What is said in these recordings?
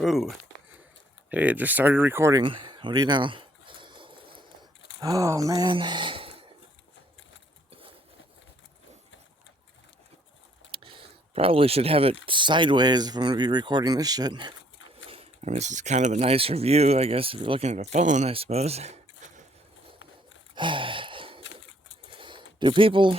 Ooh, hey, it just started recording. What do you know? Oh, man. Probably should have it sideways if I'm going to be recording this shit. I mean, this is kind of a nicer view, I guess, if you're looking at a phone, I suppose. Do people...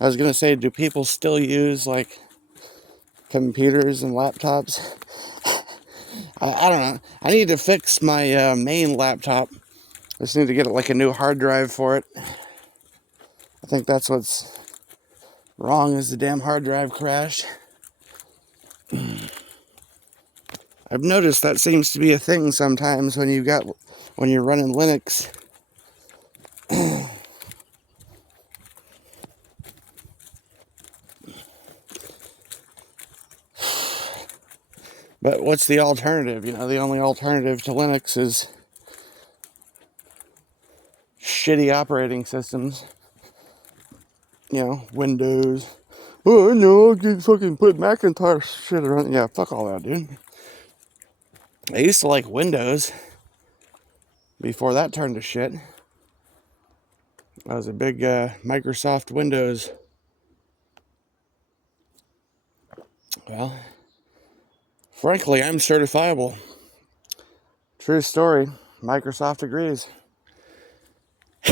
I was going to say, do people still use, like, computers and laptops? I don't know. I need to fix my main laptop. I just need to get, like, a new hard drive for it. I think that's what's wrong, is the damn hard drive crashed. I've noticed that seems to be a thing sometimes when you're running Linux. But what's the alternative? You know, the only alternative to Linux is shitty operating systems. You know, Windows. Oh, no, I can fucking put Macintosh shit around. Yeah, fuck all that, dude. I used to like Windows before that turned to shit. I was a big Microsoft Windows. Well, frankly, I'm certifiable. True story. Microsoft agrees. I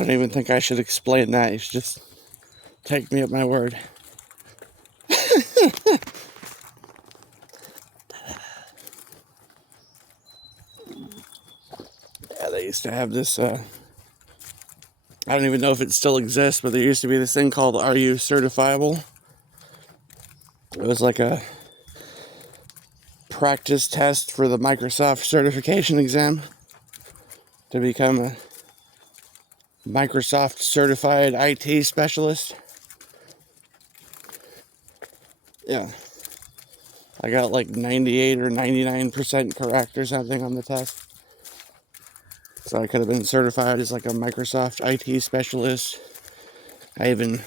don't even think I should explain that. You should just take me at my word. Yeah, they used to have this, I don't even know if it still exists, but there used to be this thing called Are You Certifiable? It was like a practice test for the Microsoft certification exam to become a Microsoft certified IT specialist. Yeah. I got like 98 or 99% correct or something on the test. So I could have been certified as like a Microsoft IT specialist. I even,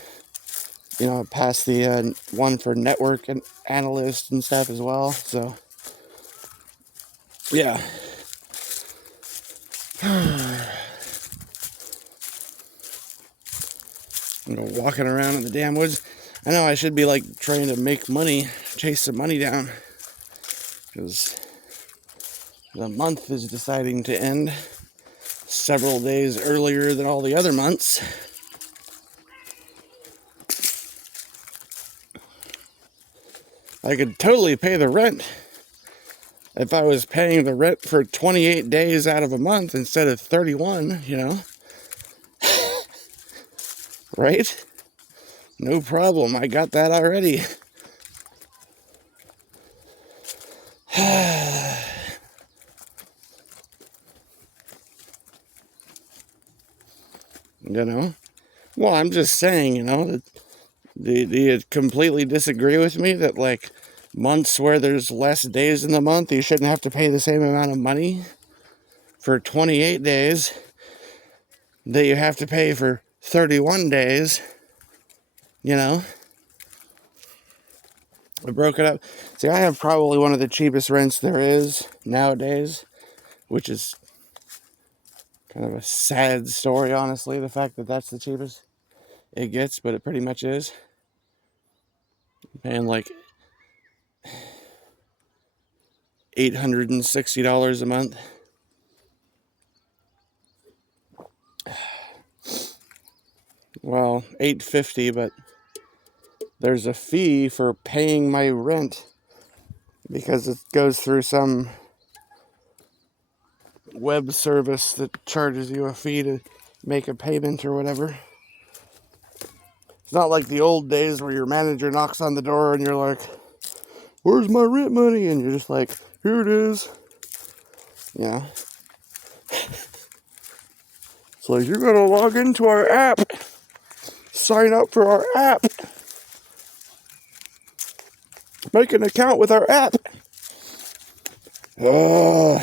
passed the one for network and analyst and stuff as well. So, yeah. Walking around in the damn woods. I know I should be like trying to make money, chase some money down. Because the month is deciding to end several days earlier than all the other months. I could totally pay the rent if I was paying the rent for 28 days out of a month instead of 31, Right? No problem. I got that already. Well, I'm just saying, that do you completely disagree with me that, like, months where there's less days in the month, you shouldn't have to pay the same amount of money for 28 days that you have to pay for 31 days, I broke it up. See, I have probably one of the cheapest rents there is nowadays, which is kind of a sad story, honestly, the fact that that's the cheapest it gets, but it pretty much is. I'm paying like $860 a month. Well, $850, but there's a fee for paying my rent because it goes through some web service that charges you a fee to make a payment or whatever. It's not like the old days where your manager knocks on the door and you're like, "Where's my rent money?" And you're just like, "Here it is." Yeah. It's It's like, you're gonna log into our app. Sign up for our app. Make an account with our app. Oh,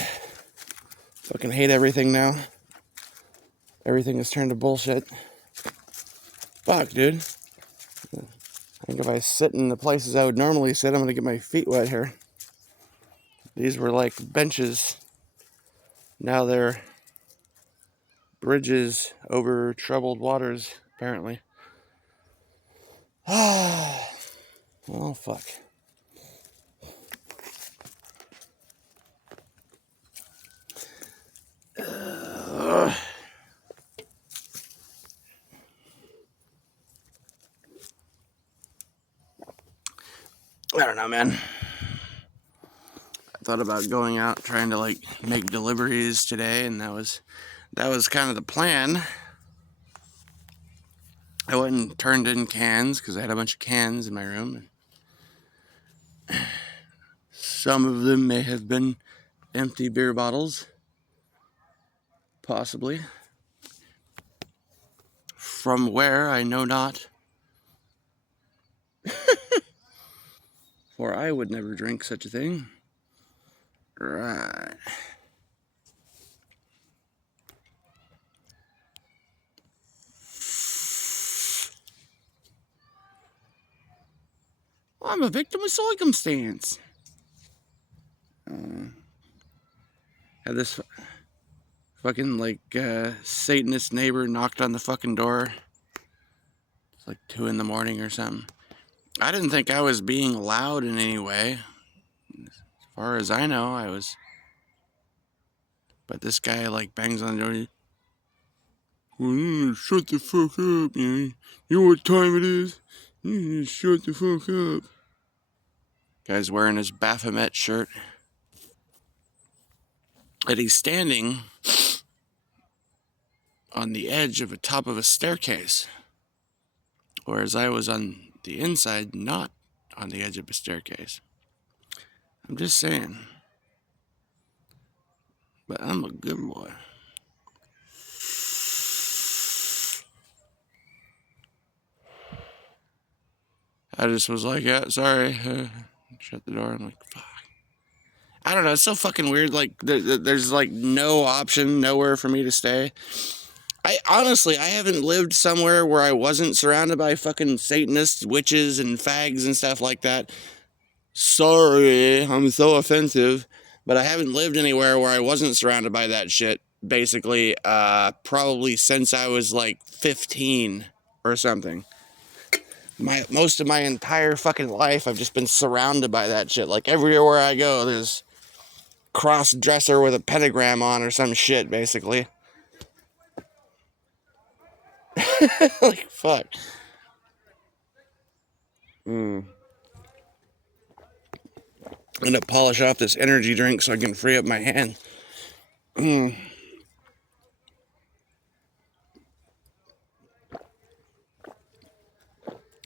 fucking hate everything now. Everything has turned to bullshit. Fuck, dude. I think if I sit in the places I would normally sit, I'm gonna get my feet wet here. These were like benches. Now they're bridges over troubled waters, apparently. Ah, oh fuck. I don't know, man. I thought about going out trying to like make deliveries today, and that was kind of the plan. I went and turned in cans because I had a bunch of cans in my room. Some of them may have been empty beer bottles, possibly. From where, I know not. For I would never drink such a thing. Right. I'm a victim of circumstance. Had this fucking like Satanist neighbor knocked on the fucking door. It's like 2 in the morning or something. I didn't think I was being loud in any way. As far as I know, I was. But this guy like bangs on the door. Well, shut the fuck up, man. You know what time it is? Shut the fuck up. Guy's wearing his Baphomet shirt. And he's standing on the edge of the top of a staircase. Whereas I was on the inside, not on the edge of a staircase. I'm just saying. But I'm a good boy. I just was like, yeah, sorry. Shut the door. I'm like, fuck. I don't know. It's so fucking weird. Like, there's like no option, nowhere for me to stay. I haven't lived somewhere where I wasn't surrounded by fucking Satanists, witches, and fags and stuff like that. Sorry, I'm so offensive. But I haven't lived anywhere where I wasn't surrounded by that shit, basically, probably since I was like 15 or something. Most of my entire fucking life, I've just been surrounded by that shit. Like, everywhere I go, there's cross-dresser with a pentagram on or some shit, basically. Like, fuck. I'm gonna polish off this energy drink so I can free up my hand.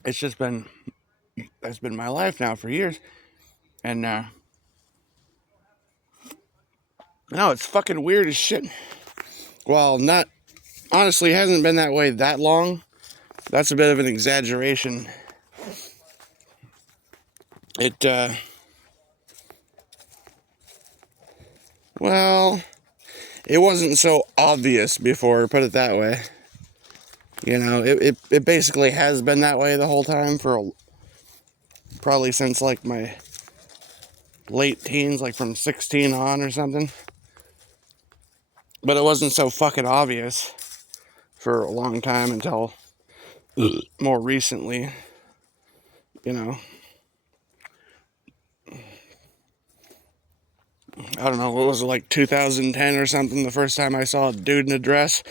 It's just been, that's been my life now for years. And, no, it's fucking weird as shit. Well, not, honestly, it hasn't been that way that long. That's a bit of an exaggeration. Well, it wasn't so obvious before, put it that way. You know, it basically has been that way the whole time probably since like my late teens, like from 16 on or something. But it wasn't so fucking obvious for a long time until more recently, you know. I don't know, what was it, like 2010 or something, the first time I saw a dude in a dress?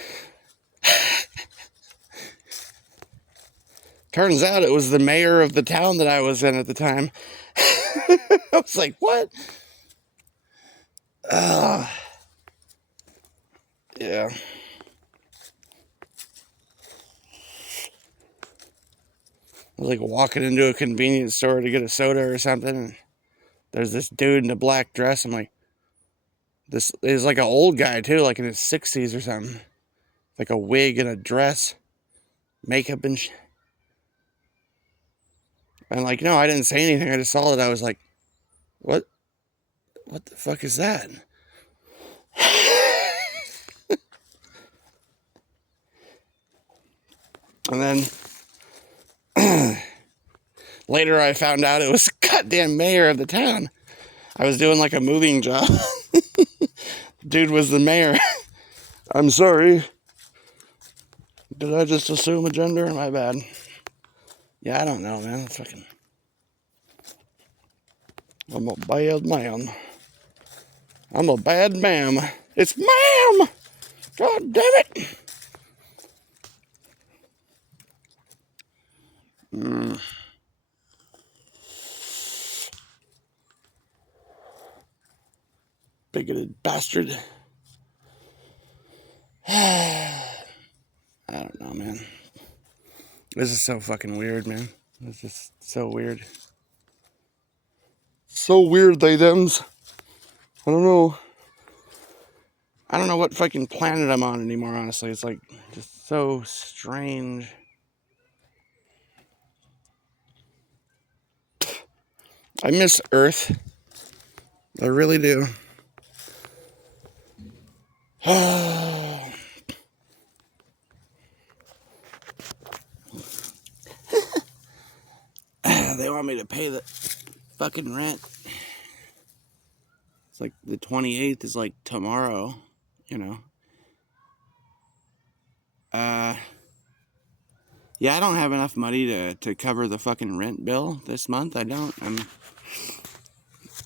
Turns out it was the mayor of the town that I was in at the time. I was like, what? Yeah. I was like walking into a convenience store to get a soda or something, and there's this dude in a black dress. I'm like, this is like an old guy too, like in his 60s or something. like a wig and a dress, makeup and and like, no, I didn't say anything. I just saw it. I was like, what the fuck is that? And then later I found out it was the goddamn mayor of the town. I was doing like a moving job. Dude was the mayor. I'm sorry. Did I just assume a gender? My bad. Yeah, I don't know, man. Fucking, I'm a bad man. I'm a bad ma'am. It's ma'am! God damn it! Bigoted bastard. I don't know, man. This is so fucking weird, man. It's just so weird. So weird, they thems. I don't know. I don't know what fucking planet I'm on anymore, honestly. It's like just so strange. I miss Earth. I really do. They want me to pay the fucking rent. It's like the 28th is like tomorrow, you know. Yeah, I don't have enough money to cover the fucking rent bill this month. I don't. I'm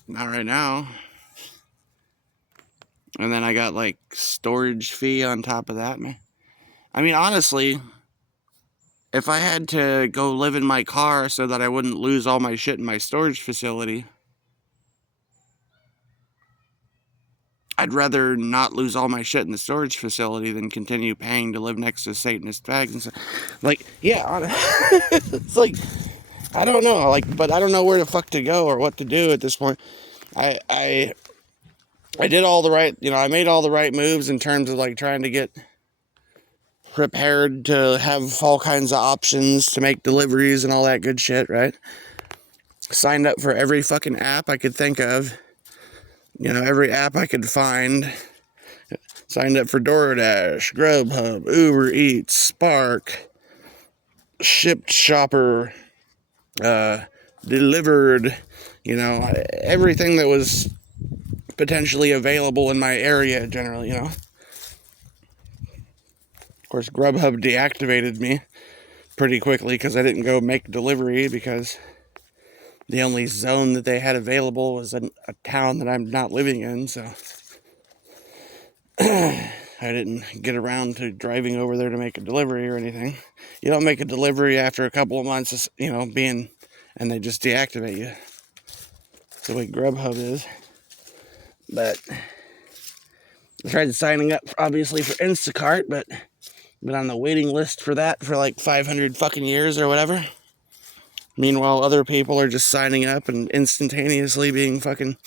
not right now. And then I got like storage fee on top of that, man. I mean, honestly, if I had to go live in my car so that I wouldn't lose all my shit in my storage facility, I'd rather not lose all my shit in the storage facility than continue paying to live next to Satanist fags and stuff. Like, yeah, it's like, I don't know, like, but I don't know where the fuck to go or what to do at this point. I did all the right, you know, I made all the right moves in terms of like trying to get prepared to have all kinds of options to make deliveries and all that good shit, right? Signed up for every fucking app I could think of. You know, every app I could find. Signed up for DoorDash, Grubhub, Uber Eats, Spark, Shipped Shopper, Delivered, you know, everything that was potentially available in my area generally, you know. Of course, Grubhub deactivated me pretty quickly because I didn't go make delivery because the only zone that they had available was in a town that I'm not living in, so I didn't get around to driving over there to make a delivery or anything. You don't make a delivery after a couple of months, you know, and they just deactivate you. That's the way Grubhub is. But I tried signing up, obviously, for Instacart, but been on the waiting list for that for like 500 fucking years or whatever. Meanwhile, other people are just signing up and instantaneously being fucking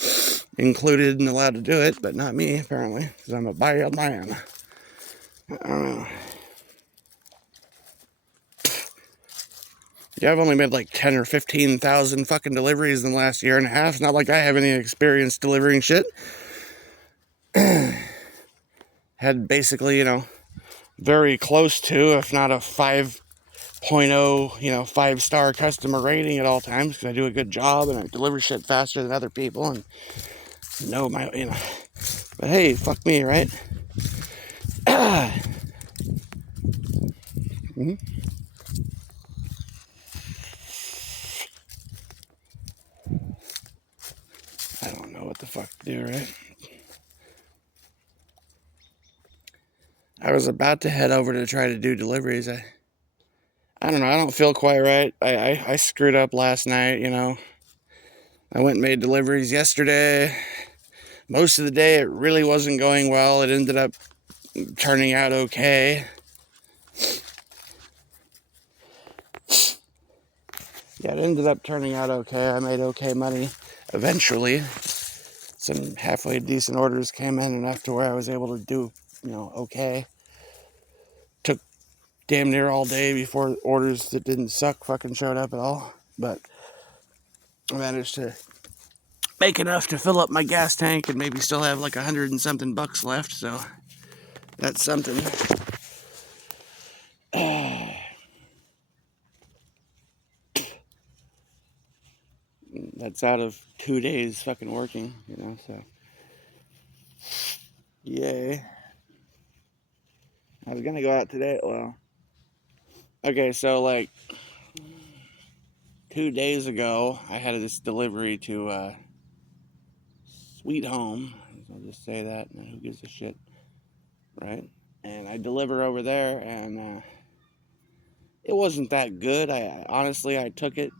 included and allowed to do it, but not me, apparently, because I'm a bad man. I don't know. Yeah, I've only made like 10 or 15,000 fucking deliveries in the last year and a half. It's not like I have any experience delivering shit. Had basically, you know, very close to, if not a 5.0, you know, 5-star customer rating at all times because I do a good job and I deliver shit faster than other people and know my, you know. But hey, fuck me, right? Mm-hmm. I don't know what the fuck to do, right? I was about to head over to try to do deliveries. I don't know. I don't feel quite right. I screwed up last night, you know. I went and made deliveries yesterday. Most of the day, it really wasn't going well. It ended up turning out okay. Yeah, it ended up turning out okay. I made okay money eventually. Some halfway decent orders came in enough to where I was able to do, you know, okay. damn near all day before orders that didn't suck fucking showed up at all. But I managed to make enough to fill up my gas tank and maybe still have like 100 and something bucks left, so that's something. That's out of 2 days fucking working, you know, so yay. I was gonna go out today, well, okay, so like 2 days ago, I had this delivery to Sweet Home. I'll just say that, who gives a shit, right? And I deliver over there, and it wasn't that good. Honestly, I took it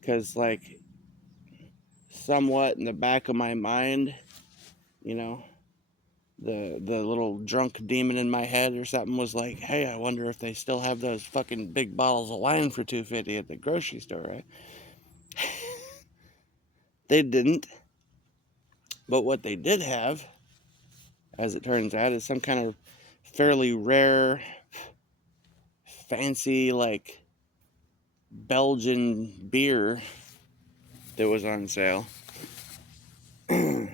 because, like, somewhat in the back of my mind, you know, the little drunk demon in my head or something was like, hey, I wonder if they still have those fucking big bottles of wine for $2.50 at the grocery store, right? They didn't. But what they did have, as it turns out, is some kind of fairly rare, fancy, like, Belgian beer that was on sale. And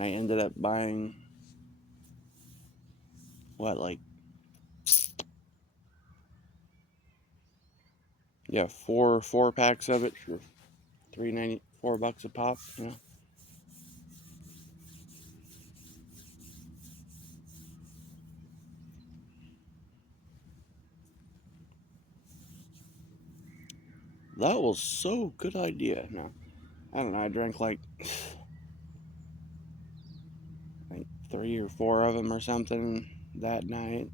I ended up buying, what, like, yeah, four packs of it for $3.94 a pop, you know. That was so good idea. No, I don't know. I drank like I think 3 or 4 of them or something that night.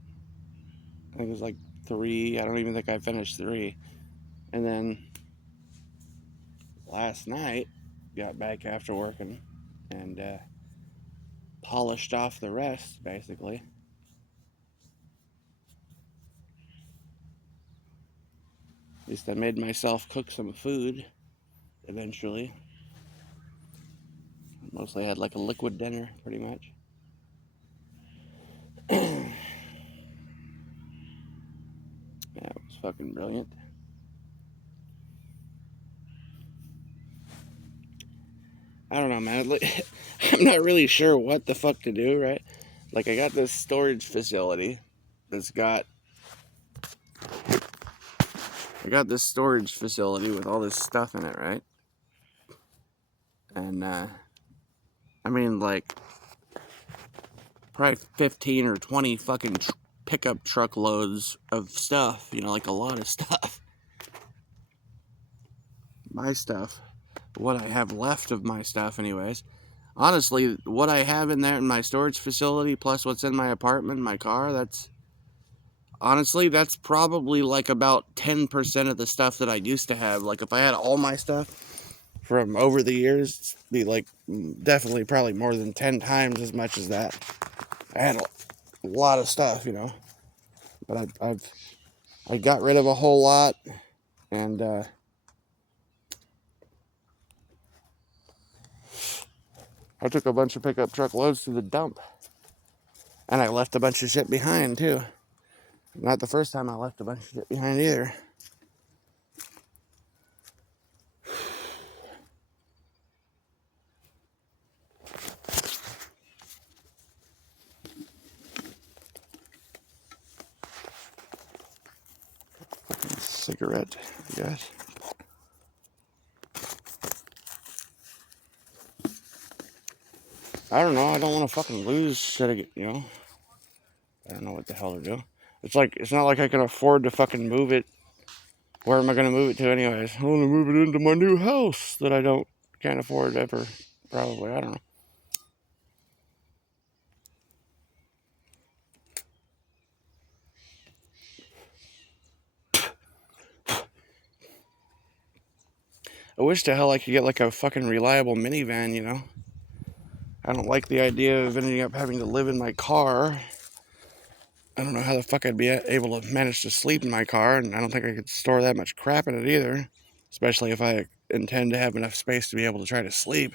I think it was like 3. I don't even think I finished 3. And then last night, got back after working and polished off the rest, basically. At least I made myself cook some food eventually. Mostly had like a liquid dinner, pretty much. Yeah, it was fucking brilliant. I don't know, man. I'm not really sure what the fuck to do, right? Like, I got this storage facility that's got... I got this storage facility with all this stuff in it, right? And, I mean, like, probably 15 or 20 fucking pickup truckloads of stuff, you know, like a lot of stuff. My stuff. What I have left of my stuff, anyways. Honestly, what I have in there in my storage facility, plus what's in my apartment, my car, that's... Honestly, that's probably like about 10% of the stuff that I used to have. Like, if I had all my stuff from over the years, it'd be like definitely probably more than 10 times as much as that. I had a lot of stuff, you know. But I got rid of a whole lot, and I took a bunch of pickup truck loads to the dump. And I left a bunch of shit behind, too. Not the first time I left a bunch of shit behind either. Cigarette, I guess. I don't know. I don't want to fucking lose shit, you know. I don't know what the hell to do. It's like, it's not like I can afford to fucking move it. Where am I going to move it to anyways? I want to move it into my new house that I can't afford ever. Probably, I don't know. I wish to hell I could get like a fucking reliable minivan, you know. I don't like the idea of ending up having to live in my car. I don't know how the fuck I'd be able to manage to sleep in my car, and I don't think I could store that much crap in it either. Especially if I intend to have enough space to be able to try to sleep.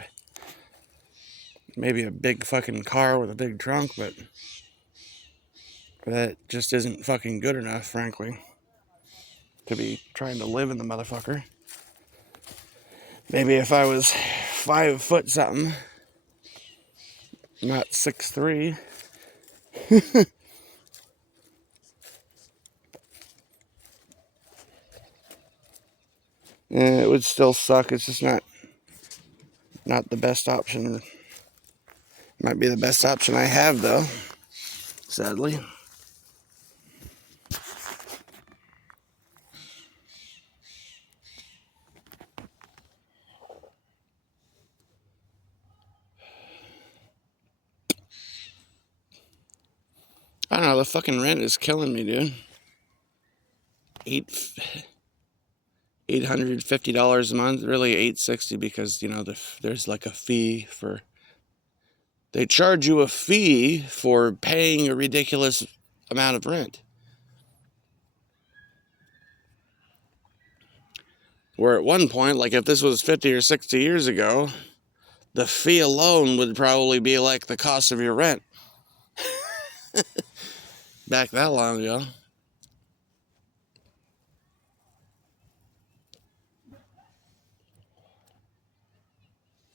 Maybe a big fucking car with a big trunk, but That just isn't fucking good enough, frankly, to be trying to live in the motherfucker. Maybe if I was 5 foot something, not 6'3". It would still suck. It's just not the best option. Might be the best option I have, though, sadly. I don't know, the fucking rent is killing me, dude. $850 a month, really $860, because, you know, there's like a fee for... They charge you a fee for paying a ridiculous amount of rent. Where at one point, like if this was 50 or 60 years ago, the fee alone would probably be like the cost of your rent. Back that long ago.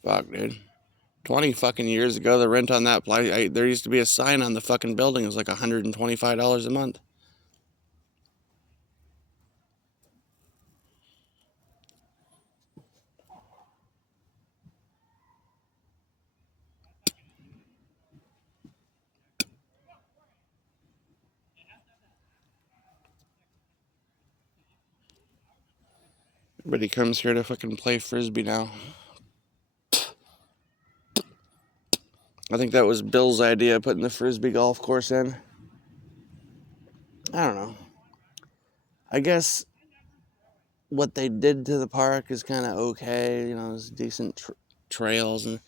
Fuck, dude. 20 fucking years ago, the rent on that place, there used to be a sign on the fucking building. It was like $125 a month. Everybody comes here to fucking play frisbee now. I think that was Bill's idea, putting the frisbee golf course in. I don't know. I guess what they did to the park is kind of okay. You know, there's decent trails, and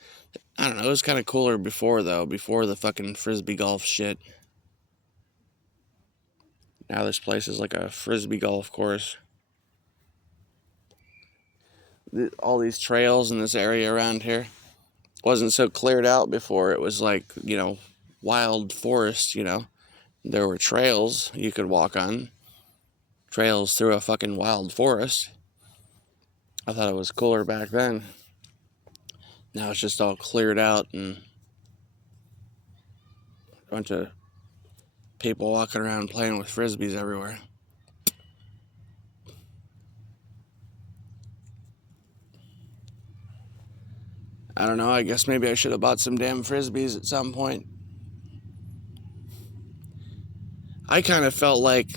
I don't know. It was kind of cooler before, though, before the fucking frisbee golf shit. Now this place is like a frisbee golf course. All these trails in this area around here wasn't so cleared out before. It was like, you know, wild forest, you know. There were trails you could walk on. Trails through a fucking wild forest. I thought it was cooler back then. Now it's just all cleared out and a bunch of people walking around playing with frisbees everywhere. I don't know, I guess maybe I should have bought some damn frisbees at some point. I kind of felt like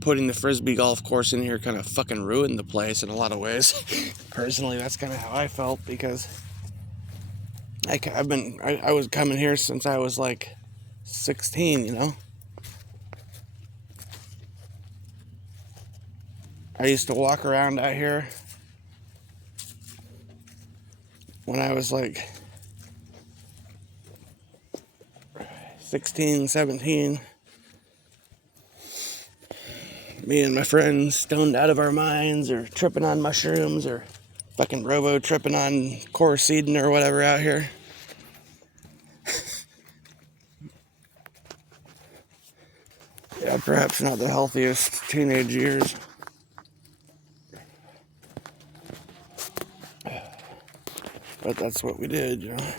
putting the frisbee golf course in here kind of fucking ruined the place in a lot of ways. Personally, that's kind of how I felt, because I was coming here since I was like 16, you know. I used to walk around out here when I was like 16, 17. Me and my friends stoned out of our minds, or tripping on mushrooms, or fucking robo tripping on Coricidin or whatever out here. Yeah, perhaps not the healthiest teenage years. But that's what we did, you know.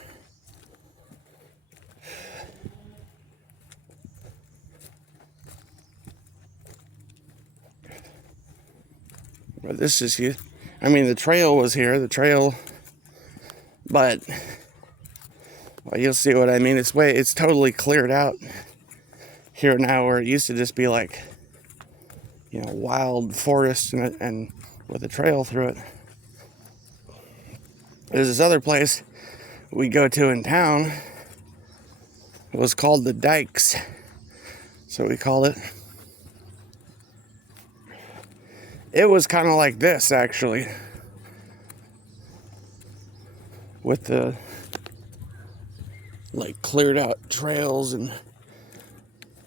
But this is here. I mean, the trail was here, but well, you'll see what I mean. It's totally cleared out here now, where it used to just be like, you know, wild forest and with a trail through it. There's this other place we go to in town. It was called the Dykes, so we called it. It was kind of like this, actually, with the like cleared out trails and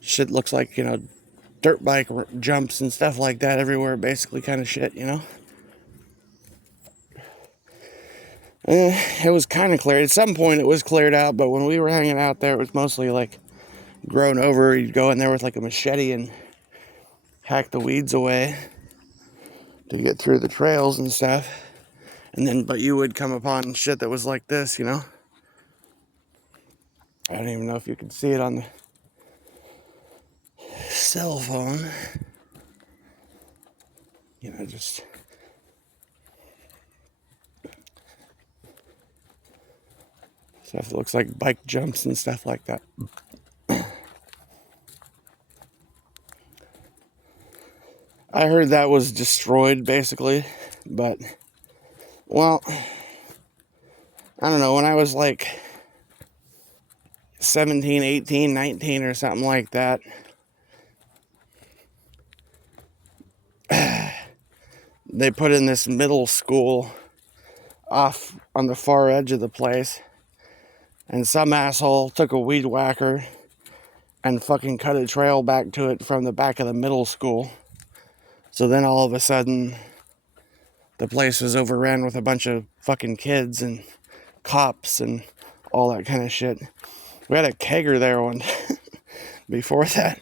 shit. Looks like, you know, dirt bike jumps and stuff like that everywhere, basically, kind of shit, you know. It was kind of cleared. At some point it was cleared out, but when we were hanging out there, it was mostly like grown over, you'd go in there with like a machete and hack the weeds away to get through the trails and stuff. And then, but you would come upon shit that was like this, you know? I don't even know if you can see it on the cell phone. You know, just stuff that looks like bike jumps and stuff like that. I heard that was destroyed, basically. But, well, I don't know. When I was like 17, 18, 19 or something like that, they put in this middle school off on the far edge of the place. And some asshole took a weed whacker and fucking cut a trail back to it from the back of the middle school. So then all of a sudden, the place was overrun with a bunch of fucking kids and cops and all that kind of shit. We had a kegger there one before that.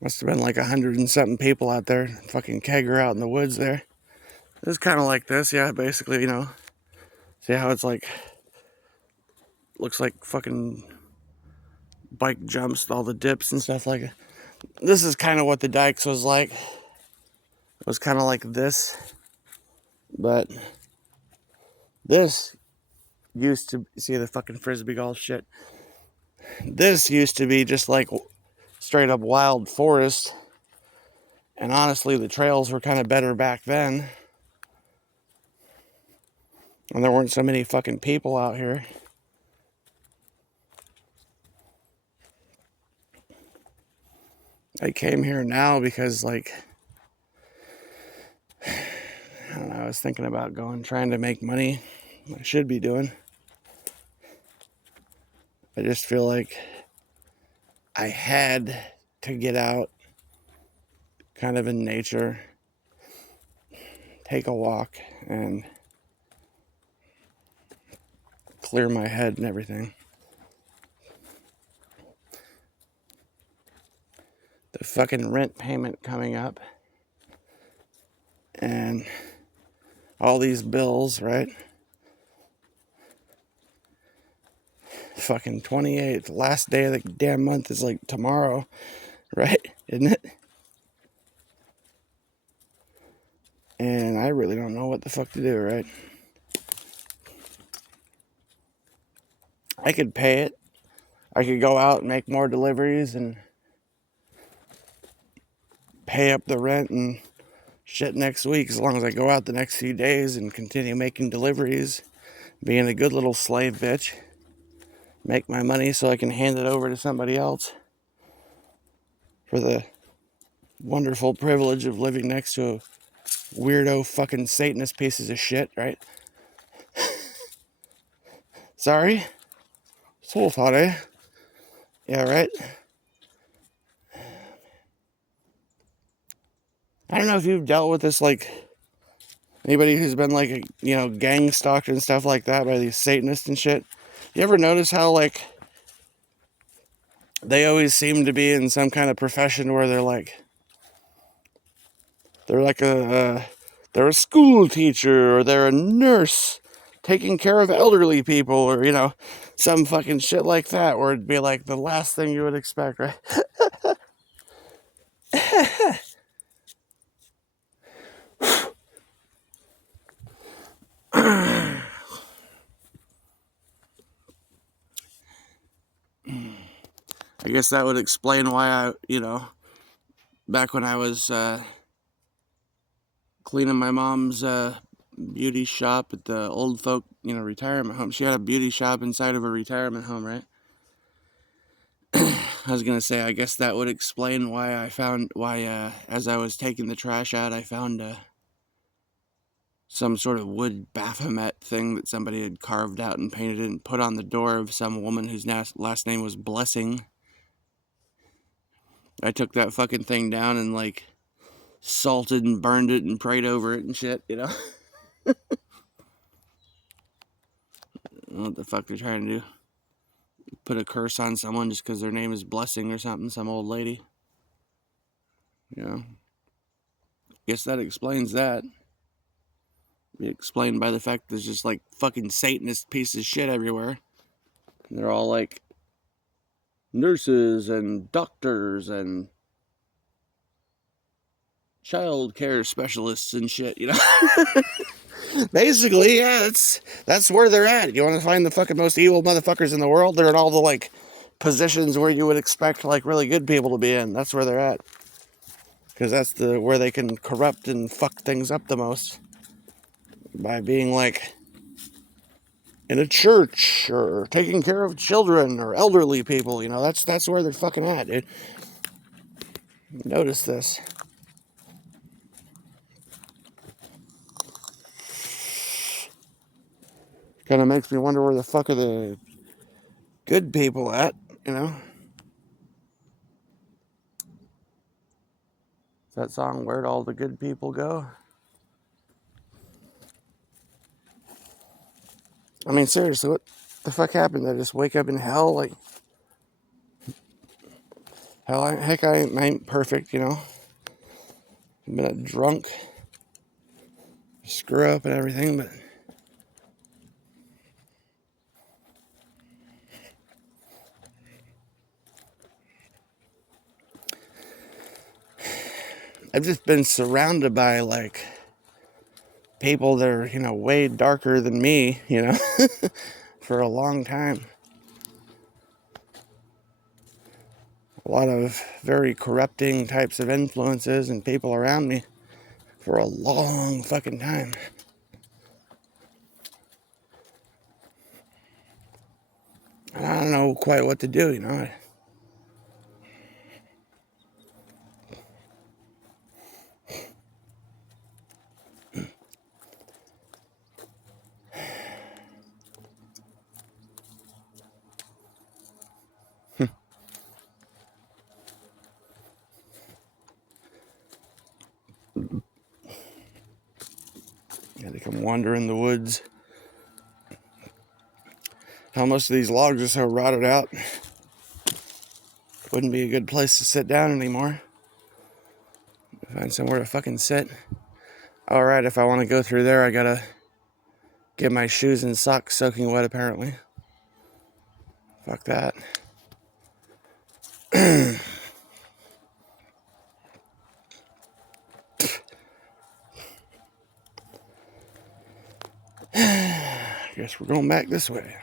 Must have been like 100 and something people out there. Fucking kegger out in the woods there. It was kind of like this, yeah, basically, you know. See how it's like, looks like fucking bike jumps, all the dips and stuff like that. This is kind of what the dikes was like. It was kind of like this. But this used to, see the fucking frisbee golf shit. This used to be just like straight up wild forest. And honestly, the trails were kind of better back then. And there weren't so many fucking people out here. I came here now because, like, I don't know, I was thinking about trying to make money. I should be doing. I just feel like I had to get out, kind of in nature, take a walk, and clear my head and everything. The fucking rent payment coming up, and all these bills, right? Fucking 28th, last day of the damn month is like tomorrow, right? Isn't it? And I really don't know what the fuck to do, right? I could pay it. I could go out and make more deliveries and pay up the rent and shit next week, as long as I go out the next few days and continue making deliveries, being a good little slave bitch, make my money so I can hand it over to somebody else for the wonderful privilege of living next to a weirdo fucking Satanist pieces of shit, right? Sorry? Soul thought, eh? Yeah, right? I don't know if you've dealt with this, like, anybody who's been, like, you know, gang stalked and stuff like that by these Satanists and shit. You ever notice how, like, they always seem to be in some kind of profession where they're like they're a school teacher, or they're a nurse taking care of elderly people, or, you know, some fucking shit like that, where it'd be like the last thing you would expect, right? I guess that would explain why I, you know, back when I was cleaning my mom's beauty shop at the old folk, you know, retirement home. She had a beauty shop inside of a retirement home, right? I was gonna say, I guess that would explain why as I was taking the trash out, I found some sort of wood Baphomet thing that somebody had carved out and painted it and put on the door of some woman whose last name was Blessing. I took that fucking thing down and, like, salted and burned it and prayed over it and shit, you know? don't know what the fuck they're trying to do. Put a curse on someone just because their name is Blessing or something, some old lady. You know? Guess that explains that. Be explained by the fact there's just like fucking Satanist pieces of shit everywhere. And they're all like nurses and doctors and child care specialists and shit, you know? Basically, yeah, that's where they're at. You want to find the fucking most evil motherfuckers in the world? They're in all the like positions where you would expect like really good people to be in. That's where they're at. Because that's where they can corrupt and fuck things up the most. By being like in a church or taking care of children or elderly people, you know, that's where they're fucking at, dude. Notice this. Kind of makes me wonder where the fuck are the good people at, you know? That song, Where'd All the Good People Go? I mean, seriously, what the fuck happened? Did I just wake up in hell? Like, hell, heck, I ain't perfect, you know? I've been a drunk, screw up and everything, but I've just been surrounded by, like, people that are, you know, way darker than me, you know, for a long time. A lot of very corrupting types of influences and people around me for a long fucking time. And I don't know quite what to do, you know. Had to come wander in the woods. How most of these logs are so rotted out. Wouldn't be a good place to sit down anymore. Find somewhere to fucking sit. Alright, if I want to go through there, I gotta get my shoes and socks soaking wet, apparently. Fuck that. Guess we're going back this way.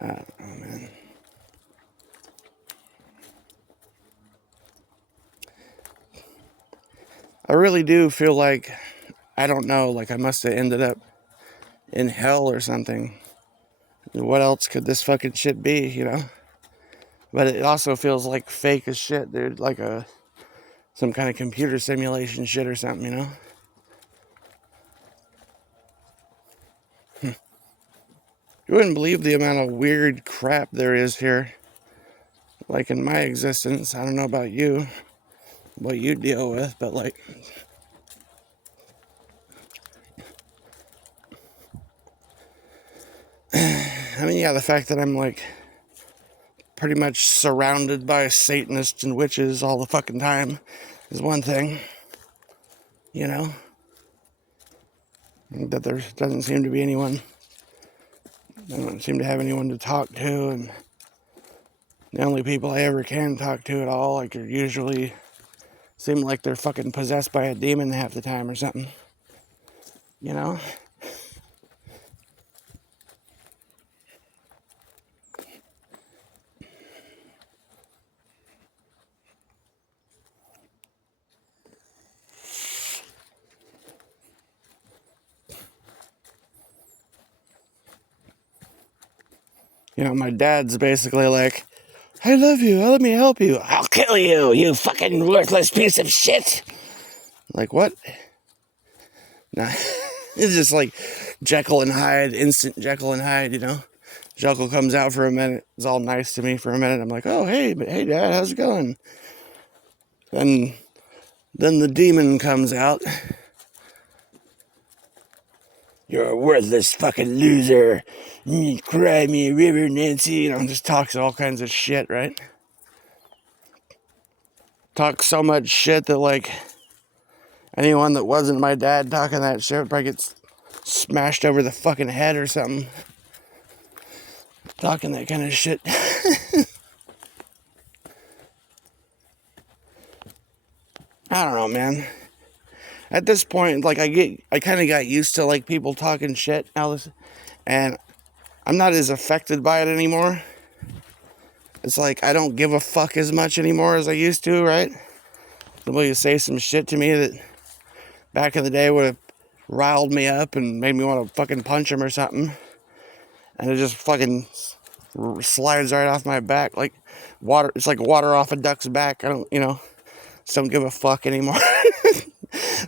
I don't know, man. I really do feel like, I don't know, like I must have ended up in hell or something. What else could this fucking shit be, you know? But it also feels like fake as shit, dude. Like some kind of computer simulation shit or something, you know? You wouldn't believe the amount of weird crap there is here. Like in my existence, I don't know about you, what you deal with, but like... I mean, yeah, the fact that I'm like pretty much surrounded by Satanists and witches all the fucking time is one thing, you know? That there doesn't seem to be anyone. I don't seem to have anyone to talk to, and the only people I ever can talk to at all, like, are usually seem like they're fucking possessed by a demon half the time or something, you know? You know, my dad's basically like, I love you, let me help you. I'll kill you, you fucking worthless piece of shit. Like, what? Nah, it's just like Jekyll and Hyde, instant Jekyll and Hyde, you know? Jekyll comes out for a minute, is all nice to me for a minute. I'm like, oh, hey Dad, how's it going? Then Then the demon comes out. You're a worthless fucking loser. Cry me a river, Nancy. You know, just talks all kinds of shit, right? Talks so much shit that, like, anyone that wasn't my dad talking that shit would probably get smashed over the fucking head or something. Talking that kind of shit. I don't know, man. At this point, like, I kind of got used to, like, people talking shit now, and I'm not as affected by it anymore. It's like, I don't give a fuck as much anymore as I used to, right? Somebody would say some shit to me that back in the day would have riled me up and made me want to fucking punch him or something. And it just fucking slides right off my back like water. It's like water off a duck's back. I don't, just don't give a fuck anymore.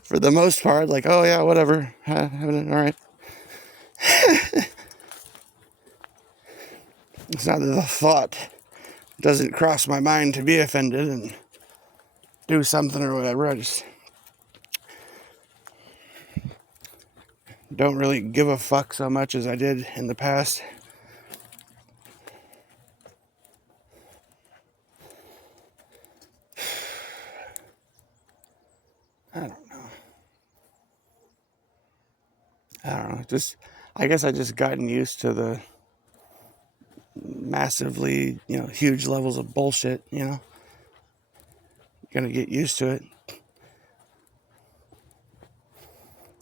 For the most part, like, oh yeah, whatever. All right. It's not that the thought doesn't cross my mind to be offended and do something or whatever. I just don't really give a fuck so much as I did in the past. I don't know. I guess I just gotten used to the massively, huge levels of bullshit, You're gonna get used to it.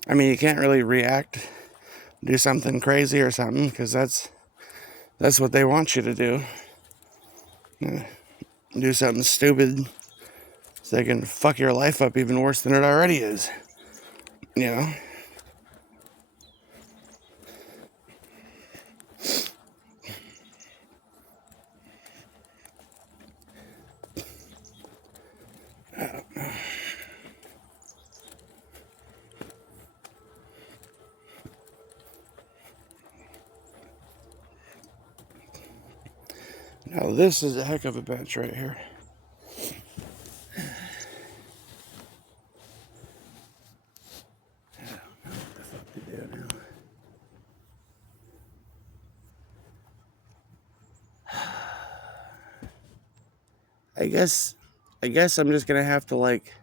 I mean, you can't really react, do something crazy or something, because that's what they want you to do. Do something stupid so they can fuck your life up even worse than it already is. Now this is a heck of a bench right here. I don't know what the fuck to do now. I guess I'm just gonna have to, like,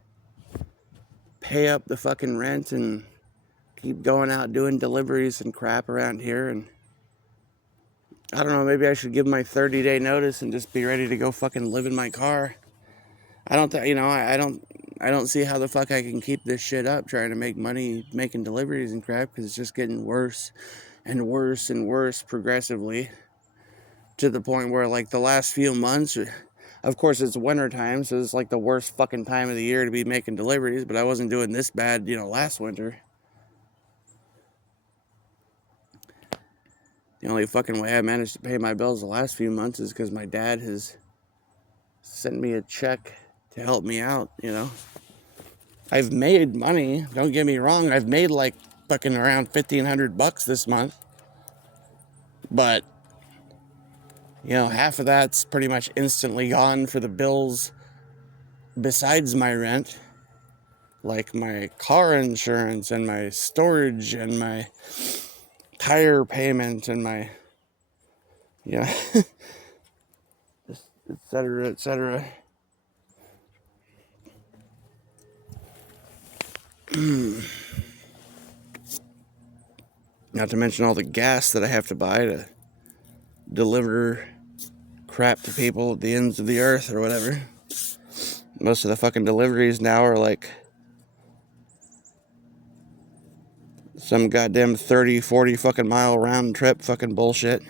pay up the fucking rent and keep going out doing deliveries and crap around here. And I don't know, maybe I should give my 30-day notice and just be ready to go fucking live in my car. I don't think, I don't see how the fuck I can keep this shit up trying to make money making deliveries and crap, because it's just getting worse and worse and worse progressively, to the point where, like, the last few months, of course it's winter time, so it's like the worst fucking time of the year to be making deliveries, but I wasn't doing this bad, last winter. The only fucking way I managed to pay my bills the last few months is because my dad has sent me a check to help me out, I've made money, don't get me wrong. I've made like fucking around $1,500 this month. But, half of that's pretty much instantly gone for the bills besides my rent. Like my car insurance and my storage and my tire payment and my, et cetera, et cetera. Not to mention all the gas that I have to buy to deliver crap to people at the ends of the earth or whatever. Most of the fucking deliveries now are like some goddamn 30, 40 fucking mile round trip fucking bullshit.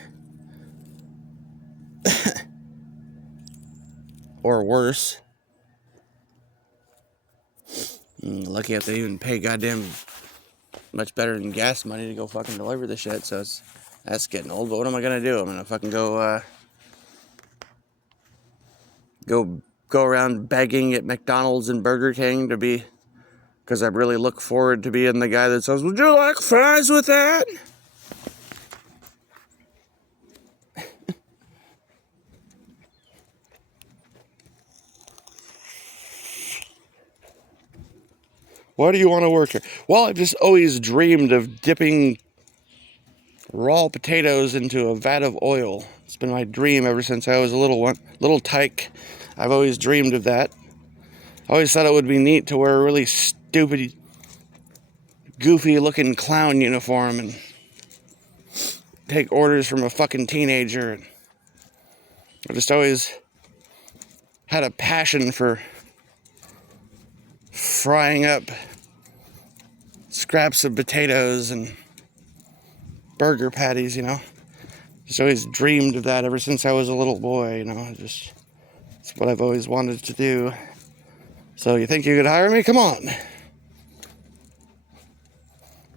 Or worse. Lucky if they even pay goddamn much better than gas money to go fucking deliver the shit, so that's getting old. But what am I gonna do? I'm gonna fucking go around begging at McDonald's and Burger King because I really look forward to being the guy that says, "Would you like fries with that?" Why do you want to work here? Well, I've just always dreamed of dipping raw potatoes into a vat of oil. It's been my dream ever since I was a little tyke. I've always dreamed of that. I always thought it would be neat to wear a really stupid, goofy looking clown uniform and take orders from a fucking teenager. I just always had a passion for frying up scraps of potatoes and burger patties, Just always dreamed of that ever since I was a little boy, It's what I've always wanted to do. So you think you could hire me? Come on.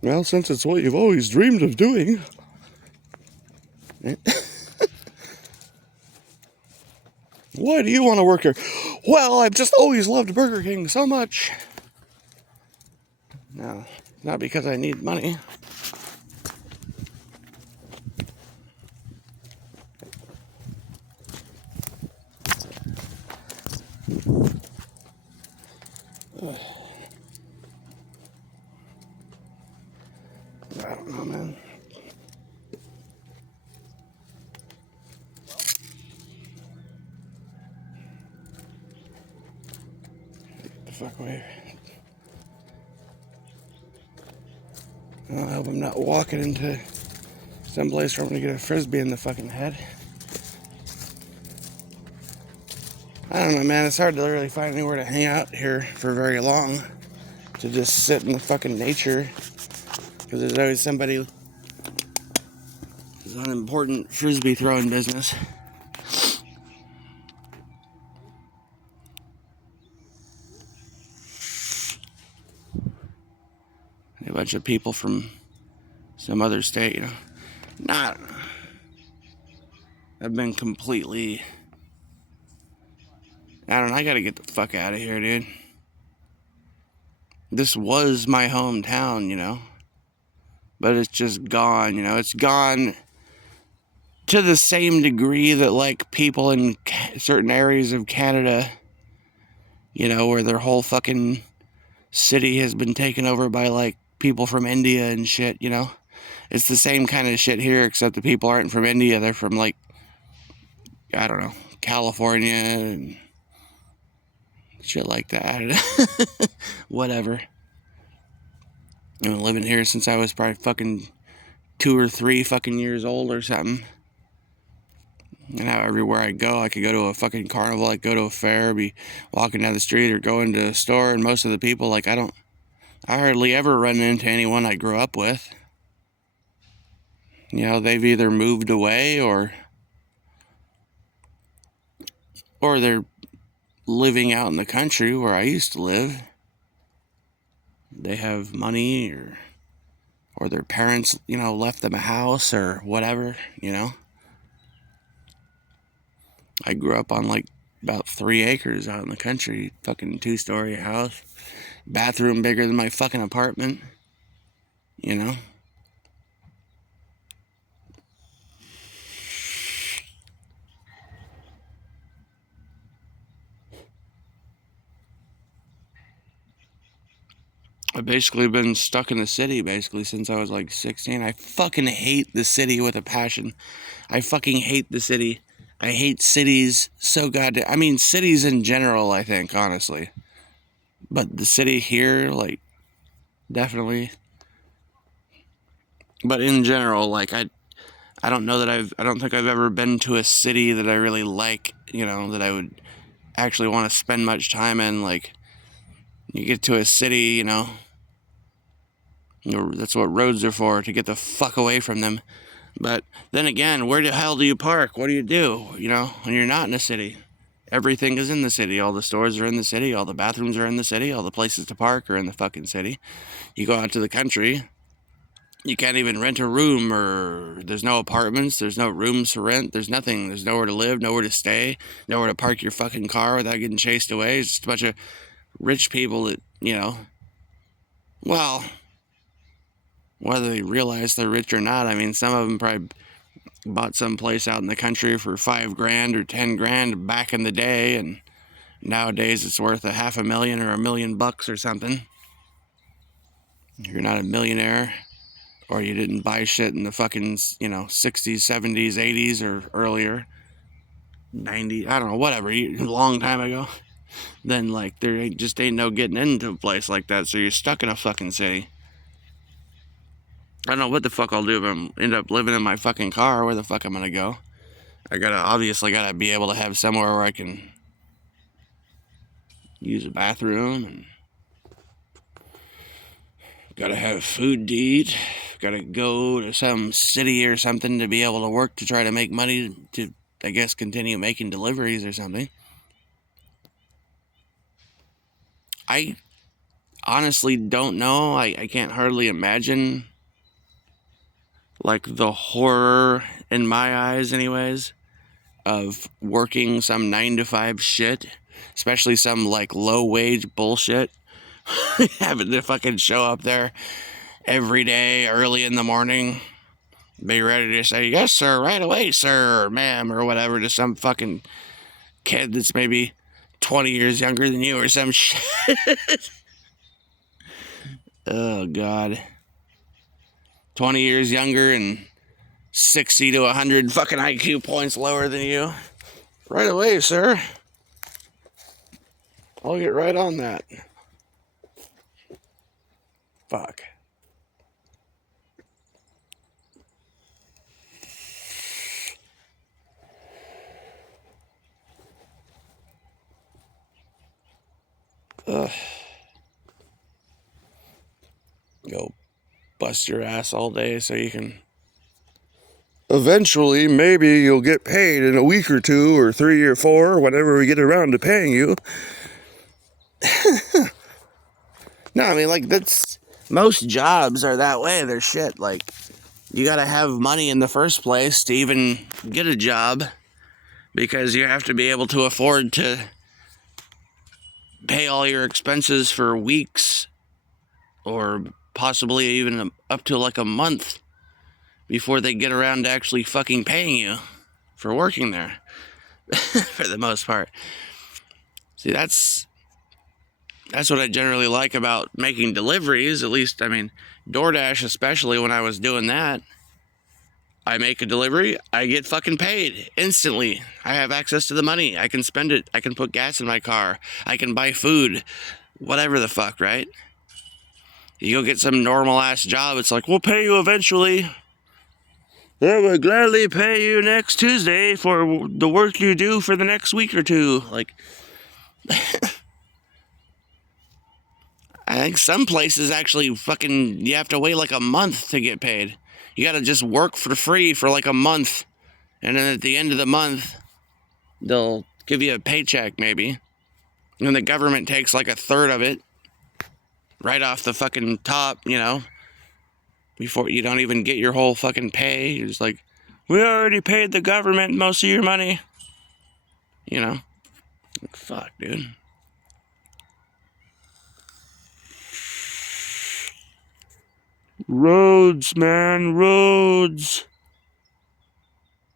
Well, since it's what you've always dreamed of doing. Why do you want to work here? Well, I've just always loved Burger King so much. No, not because I need money. I don't know, man. Get the fuck away. I hope I'm not walking into someplace where I'm gonna get a frisbee in the fucking head. I don't know, man. It's hard to really find anywhere to hang out here for very long. To just sit in the fucking nature. Because there's always somebody who's on important frisbee throwing business. A bunch of people from some other state, Not. I've been completely. I don't know. I gotta get the fuck out of here, dude. This was my hometown, But it's just gone, It's gone to the same degree that, like, people in certain areas of Canada, where their whole fucking city has been taken over by, like, people from India and shit, It's the same kind of shit here, except the people aren't from India. They're from, like, I don't know, California and shit like that. Whatever. I've been living here since I was probably fucking 2 or 3 fucking years old or something. And now everywhere I go, I could go to a fucking carnival, I could go to a fair, be walking down the street or going to a store, and most of the people, like, I hardly ever run into anyone I grew up with. They've either moved away or they're living out in the country where I used to live. They have money or their parents, left them a house or whatever, I grew up on, like, about 3 acres out in the country, fucking 2-story house, bathroom bigger than my fucking apartment, I've basically been stuck in the city since I was like 16. I fucking hate the city with a passion. I fucking hate the city. I hate cities so goddamn. I mean, cities in general, I think, honestly. But the city here, like, definitely. But in general, like, I don't know that I don't think I've ever been to a city that I really like, that I would actually want to spend much time in. Like, you get to a city, that's what roads are for, to get the fuck away from them. But then again, where the hell do you park? What do you do, when you're not in a city? Everything is in the city. All the stores are in the city. All the bathrooms are in the city. All the places to park are in the fucking city. You go out to the country, you can't even rent a room, or there's no apartments, there's no rooms to rent, there's nothing. There's nowhere to live, nowhere to stay, nowhere to park your fucking car without getting chased away. It's just a bunch of rich people that, well, whether they realize they're rich or not, I mean, some of them probably bought some place out in the country for $5,000 or $10,000 back in the day, and nowadays it's worth $500,000 or $1 million or something. You're not a millionaire, or you didn't buy shit in the fucking, 60s, 70s, 80s, or earlier, 90s, I don't know, whatever, a long time ago, then, like, there ain't no getting into a place like that, so you're stuck in a fucking city. I don't know what the fuck I'll do if I end up living in my fucking car. Where the fuck I'm gonna go? I obviously gotta be able to have somewhere where I can use a bathroom, and gotta have food to eat. Gotta go to some city or something to be able to work to try to make money to, I guess, continue making deliveries or something. I honestly don't know. I can't hardly imagine, like, the horror, in my eyes anyways, of working some 9-to-5 shit, especially some, like, low-wage bullshit. Having to fucking show up there every day early in the morning, be ready to say, yes, sir, right away, sir, or ma'am, or whatever, to some fucking kid that's maybe 20 years younger than you or some shit. Oh, God. 20 years younger and 60 to 100 fucking IQ points lower than you. Right away, sir. I'll get right on that. Fuck. Ugh. Go bust your ass all day so you can... Eventually, maybe you'll get paid in a week or 2 or 3 or 4, whenever we get around to paying you. No, I mean, like, that's... Most jobs are that way. They're shit. Like, you gotta have money in the first place to even get a job, because you have to be able to afford to pay all your expenses for weeks, or possibly even up to like a month, before they get around to actually fucking paying you for working there. For the most part. See, that's what I generally like about making deliveries. At least, I mean, DoorDash, especially, when I was doing that, I make a delivery, I get fucking paid instantly. I have access to the money. I can spend it. I can put gas in my car. I can buy food. Whatever the fuck, right? You go get some normal ass job, it's like, we'll pay you eventually. I will gladly pay you next Tuesday for the work you do for the next week or 2. Like, I think some places actually fucking, you have to wait like a month to get paid. You gotta just work for free for like a month, and then at the end of the month, they'll give you a paycheck maybe. And the government takes like 1/3 of it right off the fucking top, before you don't even get your whole fucking pay. You're just like, we already paid the government most of your money. Like, fuck, dude. Roads, man, roads.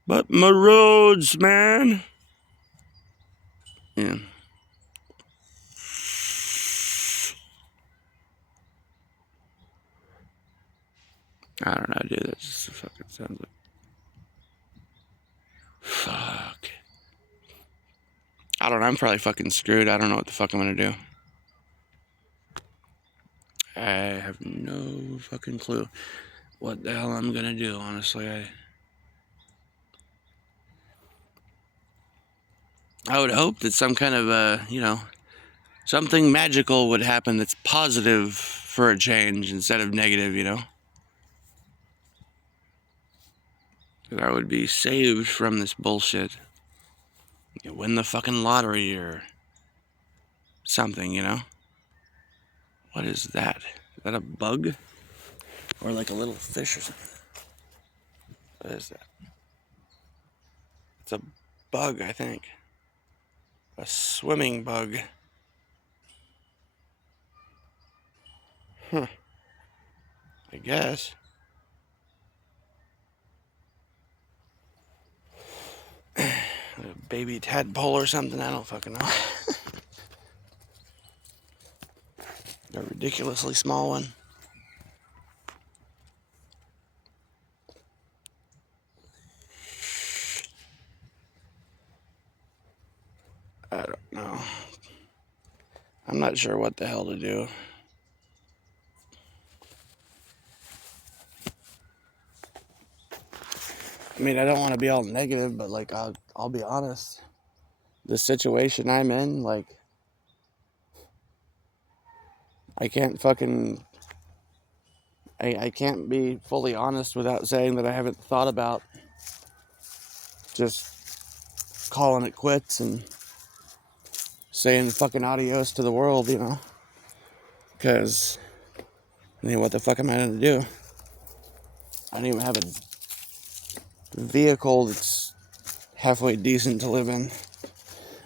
But my roads, man. Yeah. I don't know, dude. That just fucking sounds like... Fuck. I don't know. I'm probably fucking screwed. I don't know what the fuck I'm gonna do. I have no fucking clue what the hell I'm gonna do, honestly. I would hope that some kind of, something magical would happen that's positive for a change instead of negative, That I would be saved from this bullshit. You win the fucking lottery or something, What is that? Is that a bug? Or like a little fish or something? What is that? It's a bug, I think. A swimming bug. Huh. I guess. A baby tadpole or something? I don't fucking know. A ridiculously small one. I'm not sure what the hell to do. I mean, I don't want to be all negative, but like, I'll be honest. The situation I'm in, like, I can't fucking, I can't be fully honest without saying that I haven't thought about just calling it quits and saying fucking adios to the world, you know? Because, I mean, what the fuck am I gonna do? I don't even have a vehicle that's halfway decent to live in.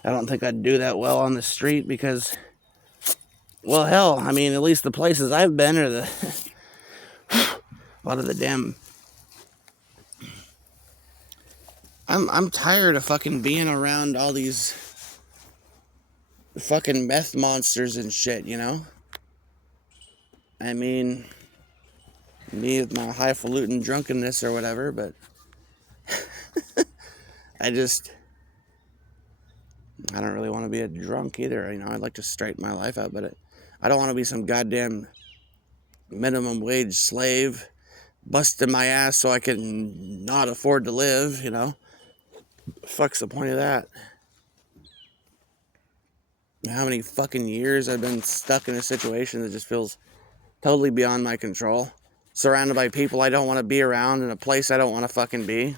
I don't think I'd do that well on the street because, well, hell, I mean, at least the places I've been are a lot of the damn. I'm tired of fucking being around all these fucking meth monsters and shit, you know? I mean, me with my highfalutin drunkenness or whatever, but I don't really want to be a drunk either, you know? I'd like to straighten my life out, but I don't want to be some goddamn minimum wage slave busting my ass so I can not afford to live, you know? Fuck's the point of that? How many fucking years I've been stuck in a situation that just feels totally beyond my control. Surrounded by people I don't want to be around in a place I don't want to fucking be.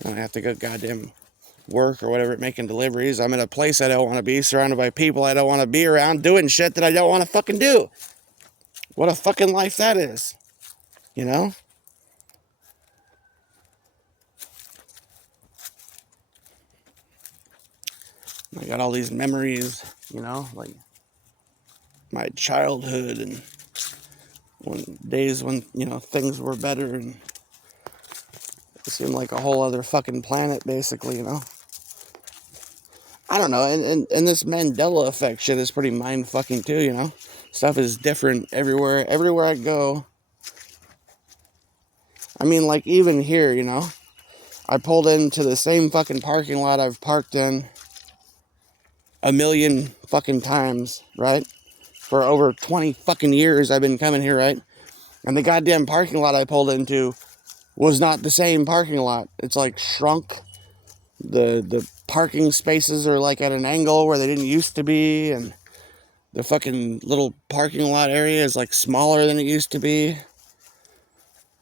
I don't have to go goddamn work or whatever, making deliveries. I'm in a place I don't want to be, surrounded by people I don't want to be around, doing shit that I don't want to fucking do. What a fucking life that is. You know? I got all these memories, you know, like my childhood and days when, you know, things were better and it seemed like a whole other fucking planet, basically, you know? I don't know, and this Mandela effect shit is pretty mind-fucking too, you know? Stuff is different everywhere I go. I mean, like, even here, you know? I pulled into the same fucking parking lot I've parked in a million fucking times, right? For over 20 fucking years I've been coming here, right? And the goddamn parking lot I pulled into was not the same parking lot. It's like shrunk. The parking spaces are like at an angle where they didn't used to be, and the fucking little parking lot area is like smaller than it used to be.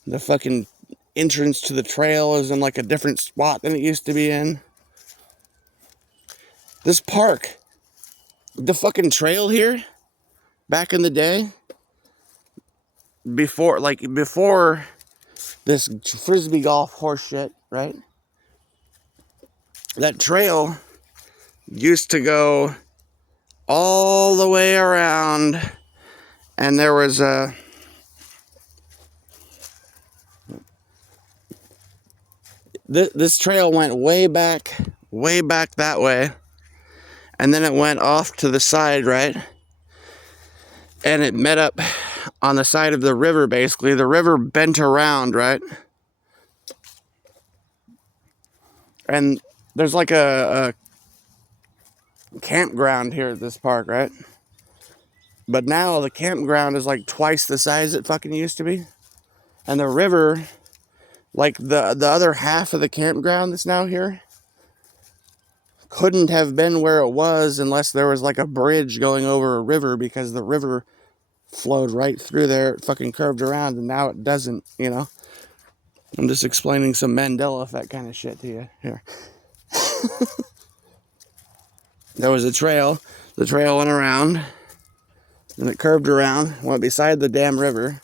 The fucking entrance to the trail is in like a different spot than it used to be in. This park, the fucking trail here, back in the day, before this frisbee golf horse shit, right? That trail used to go all the way around, and there was this trail went way back that way, and then it went off to the side, right? And it met up on the side of the river, basically. The river bent around, right? And there's like a campground here at this park, right? But now the campground is like twice the size it fucking used to be. And the river, like the other half of the campground that's now here, couldn't have been where it was unless there was like a bridge going over a river, because the river flowed right through there. It fucking curved around, and now it doesn't, you know? I'm just explaining some Mandela effect kind of shit to you here. There was a trail. The trail went around, and it curved around, went beside the damn river,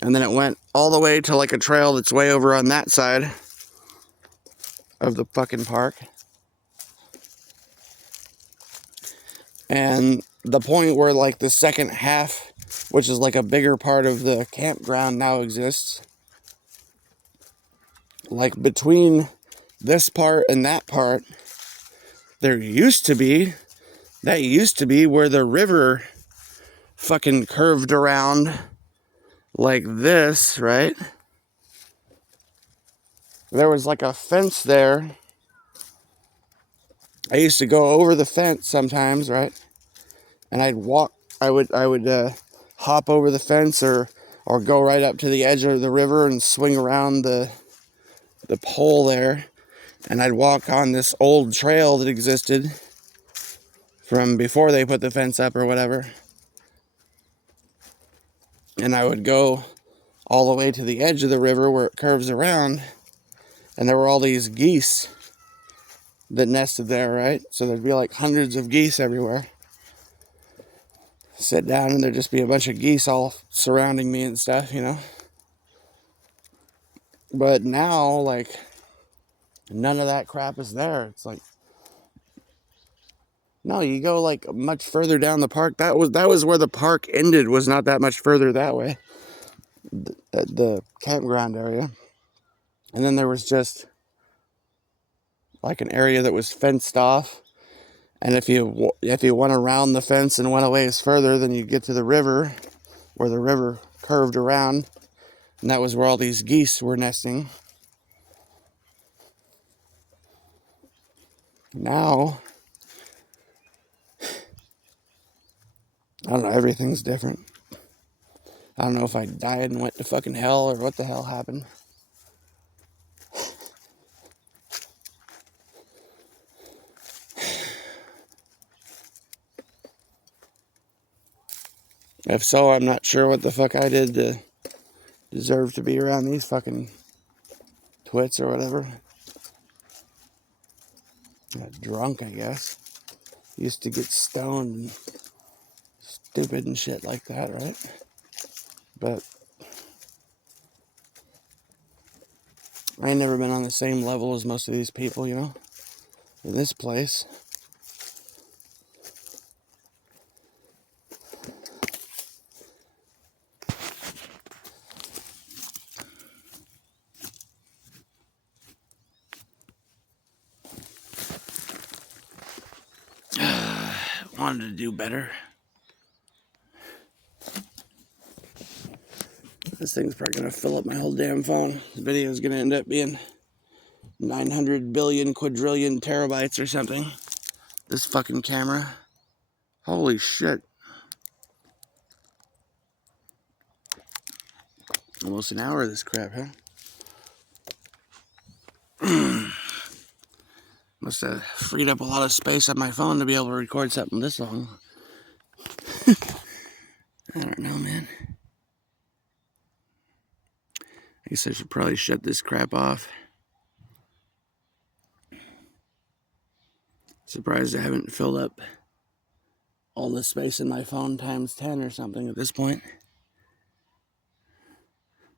and then it went all the way to like a trail that's way over on that side of the fucking park. And the point where like the second half, which is like a bigger part of the campground, now exists, like between this part and that part, that used to be where the river fucking curved around like this, right? There was like a fence there I used to go over the fence sometimes, right? And I'd walk. I would hop over the fence or go right up to the edge of the river and swing around the pole there, and I'd walk on this old trail that existed from before they put the fence up or whatever. And I would go all the way to the edge of the river where it curves around, and there were all these geese that nested there, right? So there'd be like hundreds of geese everywhere. Sit down and there'd just be a bunch of geese all surrounding me and stuff, you know? But now, like, none of that crap is there. It's like, no, you go like much further down the park. That was where the park ended, was not that much further that way. At the campground area. And then there was just like an area that was fenced off. And if you went around the fence and went a ways further, then you'd get to the river, where the river curved around. And that was where all these geese were nesting. Now, I don't know, everything's different. I don't know if I died and went to fucking hell or what the hell happened. If so, I'm not sure what the fuck I did to deserve to be around these fucking twits or whatever. Got drunk, I guess. Used to get stoned and stupid and shit like that, right? But I ain't never been on the same level as most of these people, you know? In this place. Wanted to do better. This thing's probably gonna fill up my whole damn phone. The video's gonna end up being 900 billion quadrillion terabytes or something. This fucking camera. Holy shit. Almost an hour of this crap, huh? Must have freed up a lot of space on my phone to be able to record something this long. I don't know, man. I guess I should probably shut this crap off. Surprised I haven't filled up all the space in my phone times 10 or something at this point.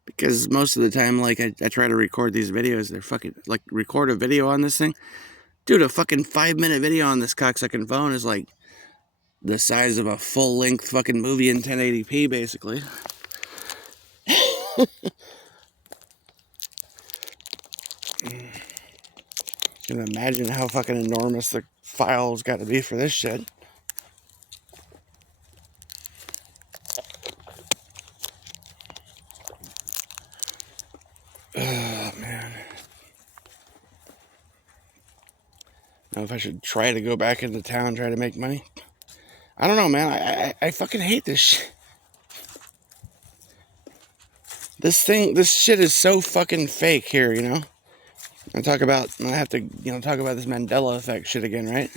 Because most of the time, like, I try to record these videos, they're fucking, like, record a video on this thing. Dude, a fucking 5-minute video on this cocksucking phone is like the size of a full-length fucking movie in 1080p, basically. You can imagine how fucking enormous the file's got to be for this shit. Oh, man. I don't know if I should try to go back into town, try to make money. I don't know, man. I fucking hate this shit. This shit is so fucking fake here, you know? I have to, talk about this Mandela effect shit again, right?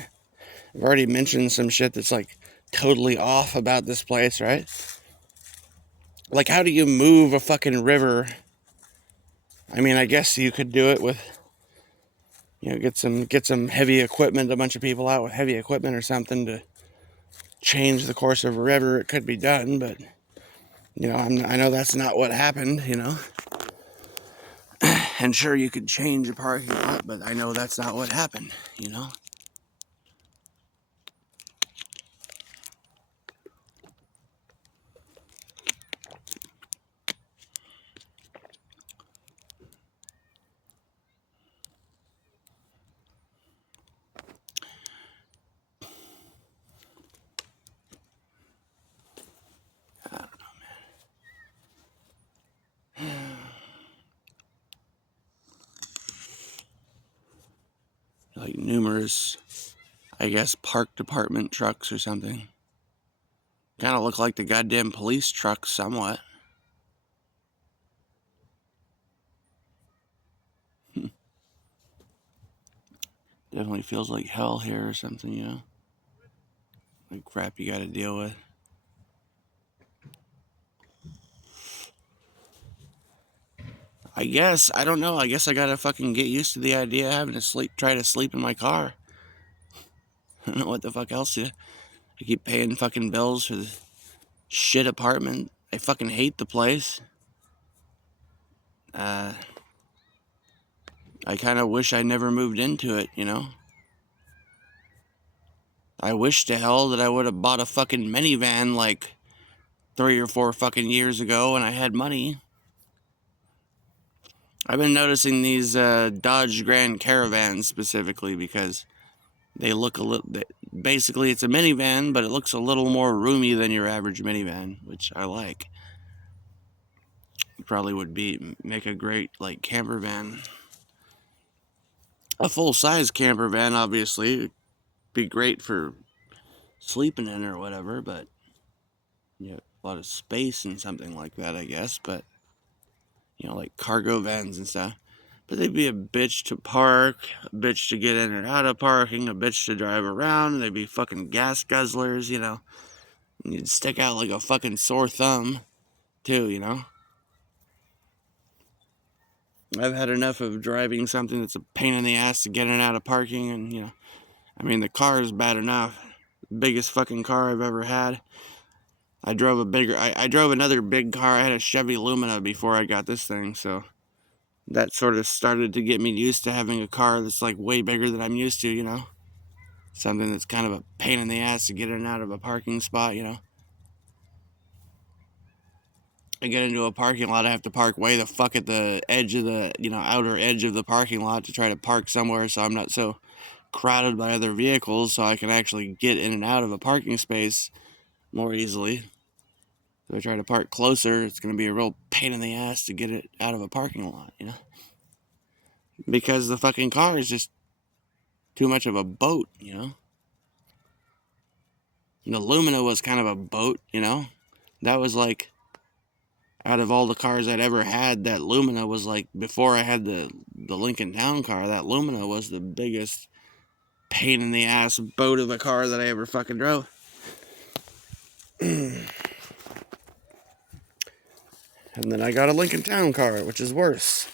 I've already mentioned some shit that's like totally off about this place, right? Like, how do you move a fucking river? I mean, I guess you could do it with, get some heavy equipment, a bunch of people out with heavy equipment or something to change the course of a river. It could be done, but, I know that's not what happened, And sure, you could change a parking lot, but I know that's not what happened, I don't know, man. Like numerous I guess park department trucks or something. Kind of look like the goddamn police trucks somewhat. Definitely feels like hell here or something, you know? Like crap you gotta deal with. I guess, I don't know, I guess I gotta fucking get used to the idea of having to try to sleep in my car. I don't know what the fuck else to do. I keep paying fucking bills for the shit apartment. I fucking hate the place. I kind of wish I never moved into it, you know? I wish to hell that I would have bought a fucking minivan like 3 or 4 fucking years ago when I had money. I've been noticing these Dodge Grand Caravans specifically because they look a little... Basically, it's a minivan, but it looks a little more roomy than your average minivan, which I like. It probably would make a great, like, camper van. A full-size camper van, obviously, would be great for sleeping in or whatever, but you know, a lot of space and something like that, I guess, but you know, like cargo vans and stuff. But they'd be a bitch to park, a bitch to get in and out of parking, a bitch to drive around, and they'd be fucking gas guzzlers, you know. And you'd stick out like a fucking sore thumb, too, you know. I've had enough of driving something that's a pain in the ass to get in and out of parking, and, you know, I mean, the car is bad enough. Biggest fucking car I've ever had. I drove another big car. I had a Chevy Lumina before I got this thing, so that sort of started to get me used to having a car that's like way bigger than I'm used to, you know? Something that's kind of a pain in the ass to get in and out of a parking spot, you know? I get into a parking lot, I have to park way the fuck at the edge of the, you know, outer edge of the parking lot to try to park somewhere so I'm not so crowded by other vehicles so I can actually get in and out of a parking space more easily. If I try to park closer, it's going to be a real pain in the ass to get it out of a parking lot, you know? Because the fucking car is just too much of a boat, you know? And the Lumina was kind of a boat, you know? That was like, out of all the cars I'd ever had, that Lumina was like, before I had the Lincoln Town car, that Lumina was the biggest pain in the ass boat of a car that I ever fucking drove. And then I got a Lincoln Town car, which is worse.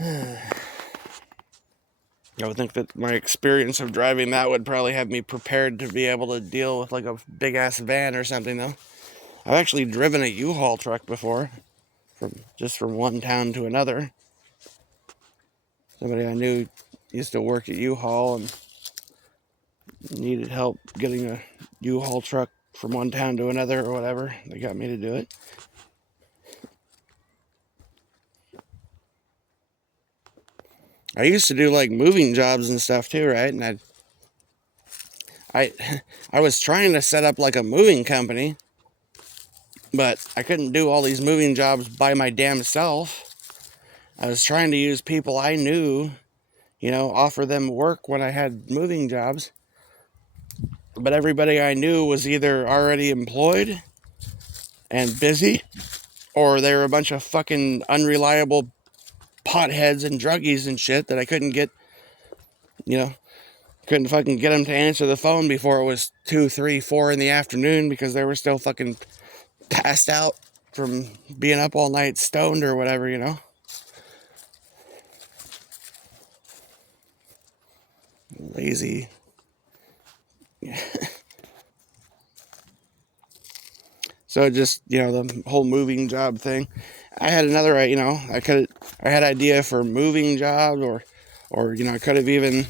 I would think that my experience of driving that would probably have me prepared to be able to deal with like a big ass van or something, though. I've actually driven a U-Haul truck before, from one town to another. Somebody I knew used to work at U-Haul and needed help getting a U-Haul truck from one town to another or whatever. They got me to do it. I used to do like moving jobs and stuff too, right? And I was trying to set up like a moving company, but I couldn't do all these moving jobs by my damn self. I was trying to use people I knew, you know, offer them work when I had moving jobs. But everybody I knew was either already employed and busy, or they were a bunch of fucking unreliable potheads and druggies and shit that I couldn't get, you know, couldn't fucking get them to answer the phone before it was 2, 3, 4 in the afternoon because they were still fucking passed out from being up all night stoned or whatever, you know. Lazy. So just, you know, the whole moving job thing. I had another, you know, I had idea for moving jobs or, you know, I could have even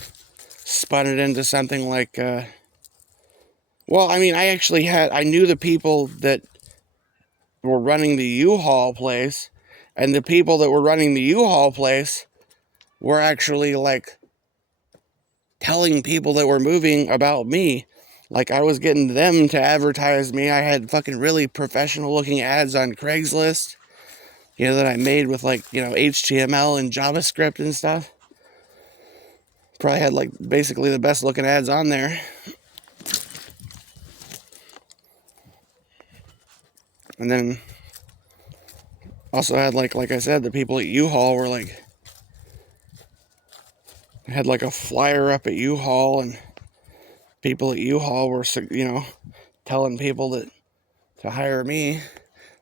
spun it into something like, well, I mean, I knew the people that were running the U-Haul place, and the people that were running the U-Haul place were actually like telling people that were moving about me. Like I was getting them to advertise me. I had fucking really professional looking ads on Craigslist. that I made with like, HTML and JavaScript and stuff. Probably had like basically the best looking ads on there. And then also had like I said, the people at U-Haul were like, had like a flyer up at U-Haul, and people at U-Haul were, telling people to hire me.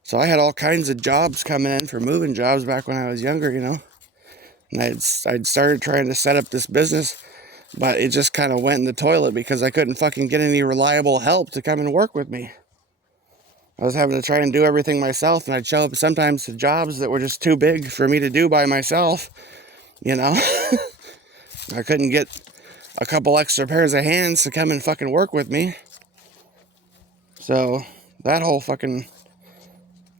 So I had all kinds of jobs coming in for moving jobs back when I was younger, And I'd started trying to set up this business, but it just kind of went in the toilet because I couldn't fucking get any reliable help to come and work with me. I was having to try and do everything myself, and I'd show up sometimes to jobs that were just too big for me to do by myself, I couldn't get a couple extra pairs of hands to come and fucking work with me. So that whole fucking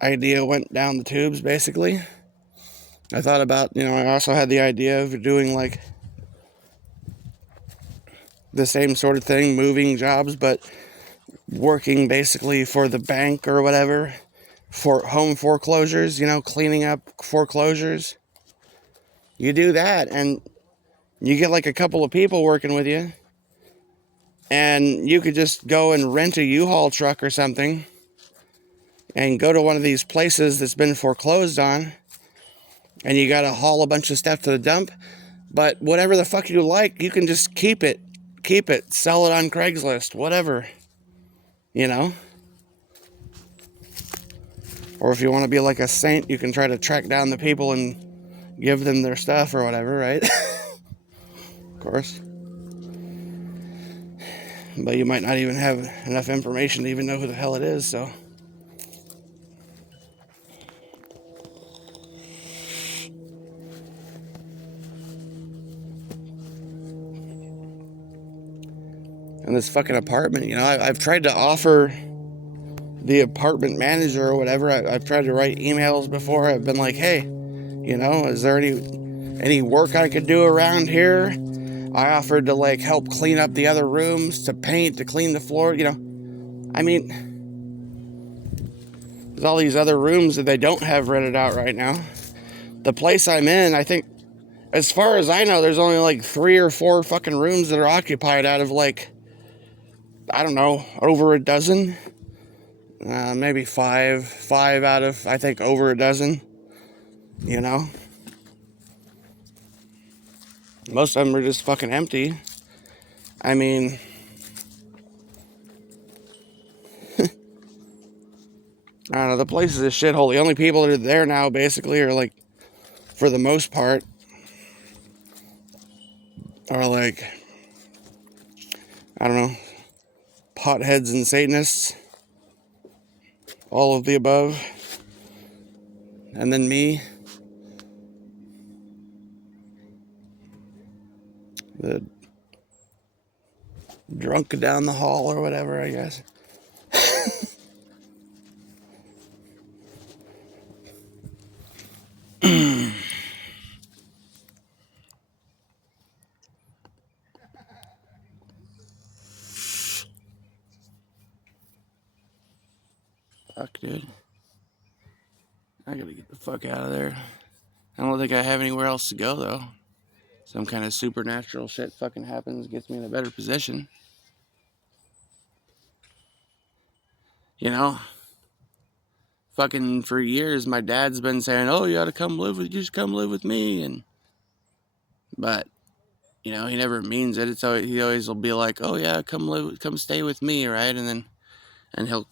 idea went down the tubes, basically. I thought about, I also had the idea of doing like the same sort of thing, moving jobs, but working basically for the bank or whatever, for home foreclosures, cleaning up foreclosures. You do that and you get like a couple of people working with you, and you could just go and rent a U-Haul truck or something and go to one of these places that's been foreclosed on, and you got to haul a bunch of stuff to the dump. But whatever the fuck you like, you can just keep it, sell it on Craigslist, whatever, Or if you want to be like a saint, you can try to track down the people and give them their stuff or whatever, right? Of course. But you might not even have enough information to even know who the hell it is, so. And this fucking apartment, I've tried to offer the apartment manager or whatever, I've tried to write emails before. I've been like, hey, is there any work I could do around here? I offered to like help clean up the other rooms, to paint, to clean the floor, I mean, there's all these other rooms that they don't have rented out right now. The place I'm in, I think, as far as I know, there's only like 3 or 4 fucking rooms that are occupied out of like, I don't know, over a dozen. Maybe 5 out of, I think, over a dozen. Most of them are just fucking empty. I mean, I don't know, the place is a shithole. The only people that are there now basically are like, for the most part, are like, I don't know, potheads and Satanists. All of the above. And then me. The drunk down the hall or whatever, I guess. Fuck, dude. I gotta get the fuck out of there. I don't think I have anywhere else to go, though. Some kind of supernatural shit fucking happens, gets me in a better position. Fucking for years, my dad's been saying, oh, you just come live with me. But, he never means it. He always will be like, oh yeah, come stay with me, right? And he'll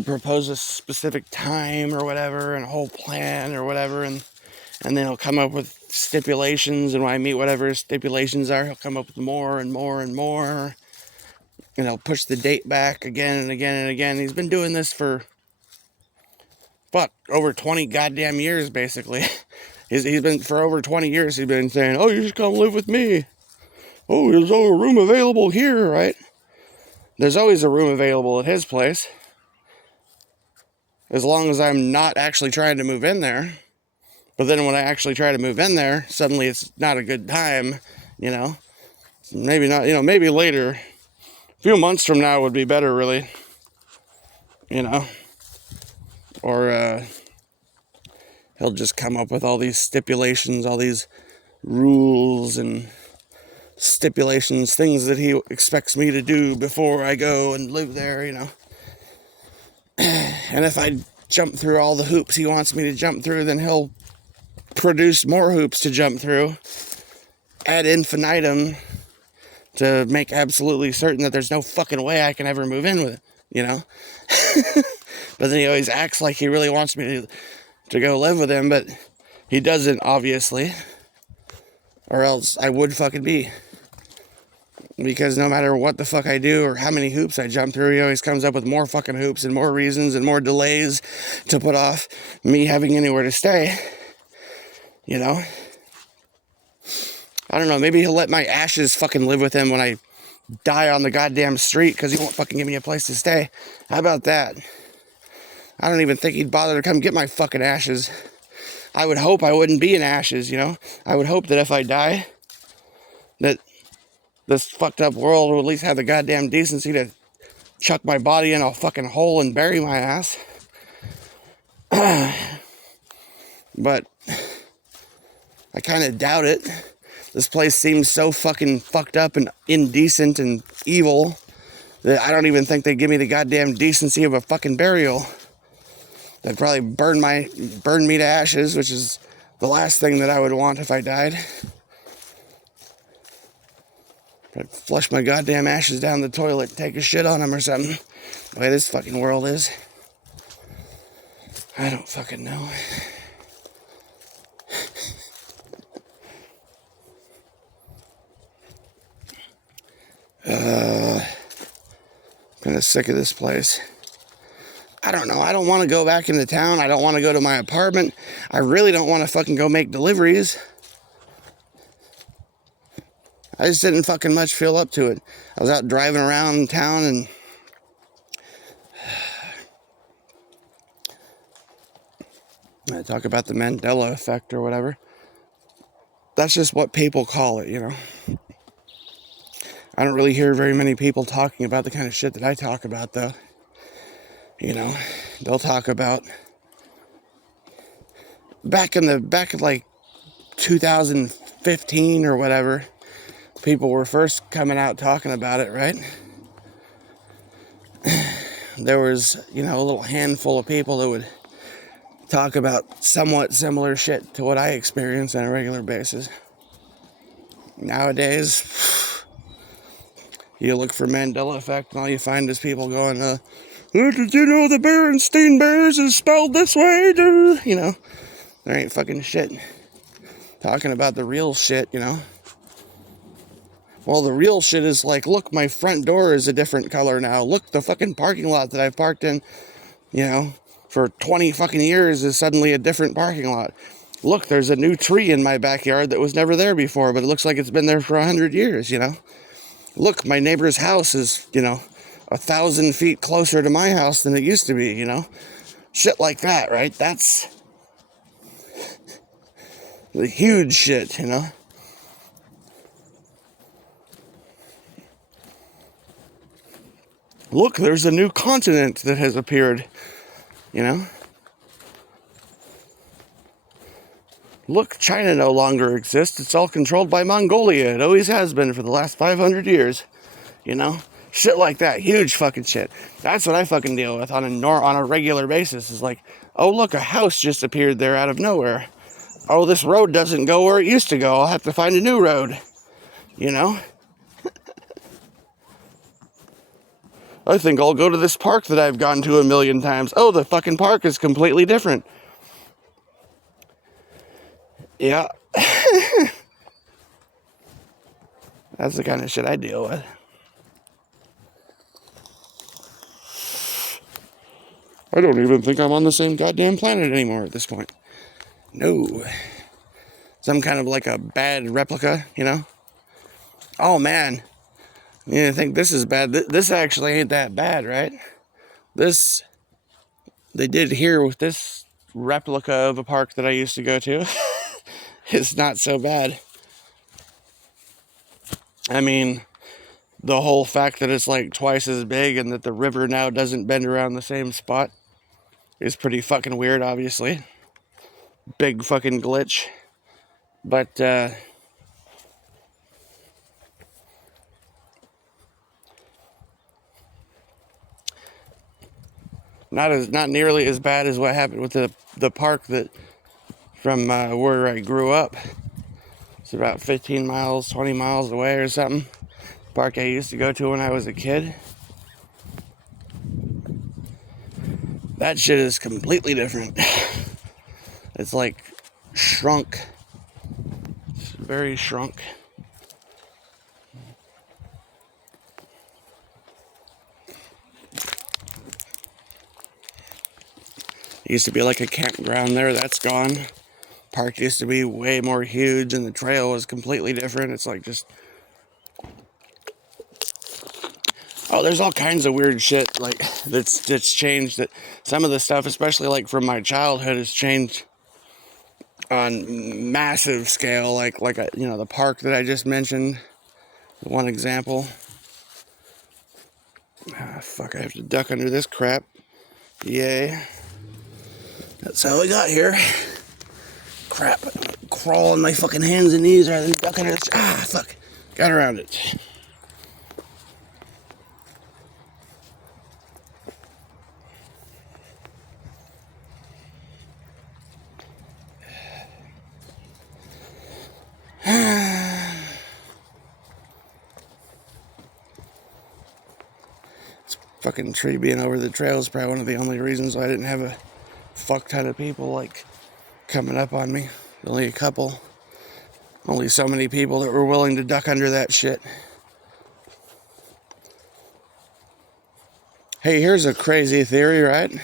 propose a specific time or whatever, and a whole plan or whatever, and then he'll come up with stipulations, and when I meet whatever his stipulations are, he'll come up with more and more and more, and he'll push the date back again and again and again. He's been doing this for, over 20 goddamn years, basically. He's been, for over 20 years, he's been saying, oh, you just come live with me. Oh, there's a room available here, right? There's always a room available at his place, as long as I'm not actually trying to move in there. But then when I actually try to move in there, suddenly it's not a good time, Maybe not, maybe later. A few months from now would be better, really. Or, he'll just come up with all these stipulations, all these rules and stipulations, things that he expects me to do before I go and live there, you know. And if I jump through all the hoops he wants me to jump through, then he'll produce more hoops to jump through ad infinitum to make absolutely certain that there's no fucking way I can ever move in with it, you know. But then he always acts like he really wants me to go live with him, but he doesn't, obviously, or else I would fucking be. Because no matter what the fuck I do or how many hoops I jump through, he always comes up with more fucking hoops and more reasons and more delays to put off me having anywhere to stay. You know? I don't know, maybe he'll let my ashes fucking live with him when I die on the goddamn street because he won't fucking give me a place to stay. How about that? I don't even think he'd bother to come get my fucking ashes. I would hope I wouldn't be in ashes, you know? I would hope that if I die, that this fucked up world will at least have the goddamn decency to chuck my body in a fucking hole and bury my ass. But I kind of doubt it. This place seems so fucking fucked up and indecent and evil that I don't even think they'd give me the goddamn decency of a fucking burial. They'd probably burn me to ashes, which is the last thing that I would want if I died. I'd flush my goddamn ashes down the toilet, take a shit on them or something. The way this fucking world is. I don't fucking know. Kind of sick of this place. I don't know. I don't want to go back into town. I don't want to go to my apartment. I really don't want to fucking go make deliveries. I just didn't fucking much feel up to it. I was out driving around town and I talk about the Mandela effect or whatever. That's just what people call it, you know. I don't really hear very many people talking about the kind of shit that I talk about, though. You know, they'll talk about back in like 2015 or whatever, people were first coming out talking about it, right? There was, you know, a little handful of people that would talk about somewhat similar shit to what I experience on a regular basis. Nowadays, you look for Mandela effect and all you find is people going, did you know the Berenstain Bears is spelled this way? You know, there ain't fucking shit. Talking about the real shit, you know. Well, the real shit is like, look, my front door is a different color now. Look, the fucking parking lot that I've parked in, you know, for 20 fucking years is suddenly a different parking lot. Look, there's a new tree in my backyard that was never there before, but it looks like it's been there for 100 years, you know. Look, my neighbor's house is, you know, 1,000 feet closer to my house than it used to be, you know. Shit like that, right? That's the huge shit, you know. Look, there's a new continent that has appeared, you know. Look, China no longer exists. It's all controlled by Mongolia. It always has been for the last 500 years, you know. Shit like that. Huge fucking shit. That's what I fucking deal with on a regular basis. Is like, oh, look, a house just appeared there out of nowhere. Oh, this road doesn't go where it used to go. I'll have to find a new road, you know. I think I'll go to this park that I've gone to 1,000,000 times. Oh, the fucking park is completely different. Yeah. That's the kind of shit I deal with. I don't even think I'm on the same goddamn planet anymore at this point. No. Some kind of like a bad replica, you know? Oh, man. You think this is bad. This actually ain't that bad, right? This, they did here with this replica of a park that I used to go to. It's not so bad. I mean, the whole fact that it's like twice as big and that the river now doesn't bend around the same spot is pretty fucking weird, obviously. big fucking glitch. But not nearly as bad as what happened with the park that from where I grew up. It's about 15 miles, 20 miles away or something. Park I used to go to when I was a kid. That shit is completely different. It's like shrunk. It's very shrunk. It used to be like a campground there. That's gone. Park used to be way more huge and the trail was completely different. It's like just... Oh, there's all kinds of weird shit like that's changed. That some of the stuff, especially like from my childhood, has changed on massive scale. Like the park that I just mentioned, one example. Ah, fuck! I have to duck under this crap. Yay! That's how we got here. Crap! Crawl on my fucking hands and knees rather than duck under this. Ah, fuck! Got around it. Fucking tree being over the trail is probably one of the only reasons why I didn't have a fuck ton of people like coming up on me. Only a couple. Only so many people that were willing to duck under that shit. Hey, here's a crazy theory, right?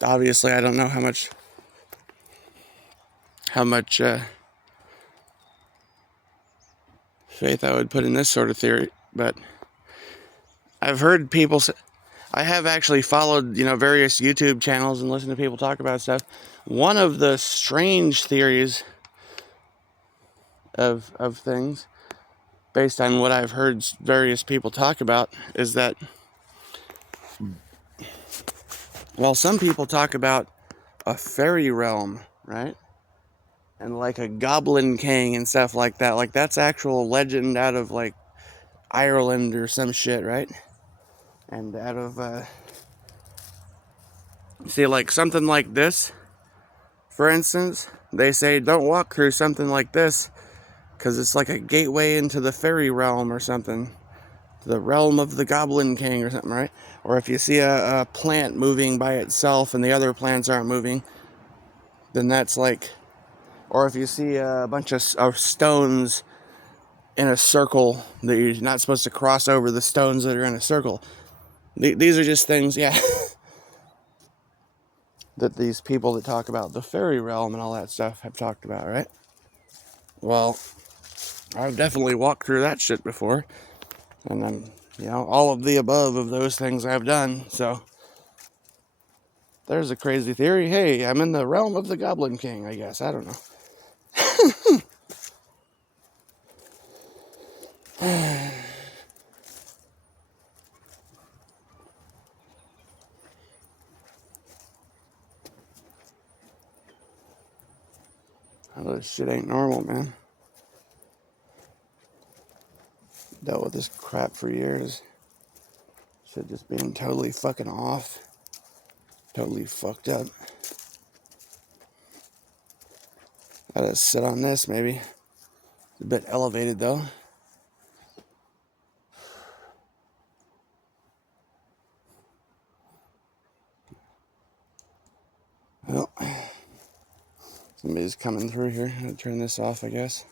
Obviously I don't know how much faith I would put in this sort of theory, but I've heard people say, I have actually followed, various YouTube channels and listened to people talk about stuff. One of the strange theories of things, based on what I've heard various people talk about, is that while some people talk about a fairy realm, right? And like a goblin king and stuff like that. Like that's actual legend out of like Ireland or some shit, right? And out of see, like something like this, for instance, they say don't walk through something like this because it's like a gateway into the fairy realm or something, the realm of the Goblin King or something, right? Or if you see a plant moving by itself and the other plants aren't moving, then that's like... Or if you see a bunch of stones in a circle that you're not supposed to cross over the stones that are in a circle. These are just things, yeah, that these people that talk about the fairy realm and all that stuff have talked about, right? Well, I've definitely walked through that shit before. And I'm, all of the above of those things I've done. So there's a crazy theory. Hey, I'm in the realm of the Goblin King, I guess. I don't know. Oh, this shit ain't normal, man. Dealt with this crap for years. Shit just being totally fucking off. Totally fucked up. Gotta sit on this, maybe. It's a bit elevated, though. Well, somebody's coming through here. I'm gonna turn this off, I guess.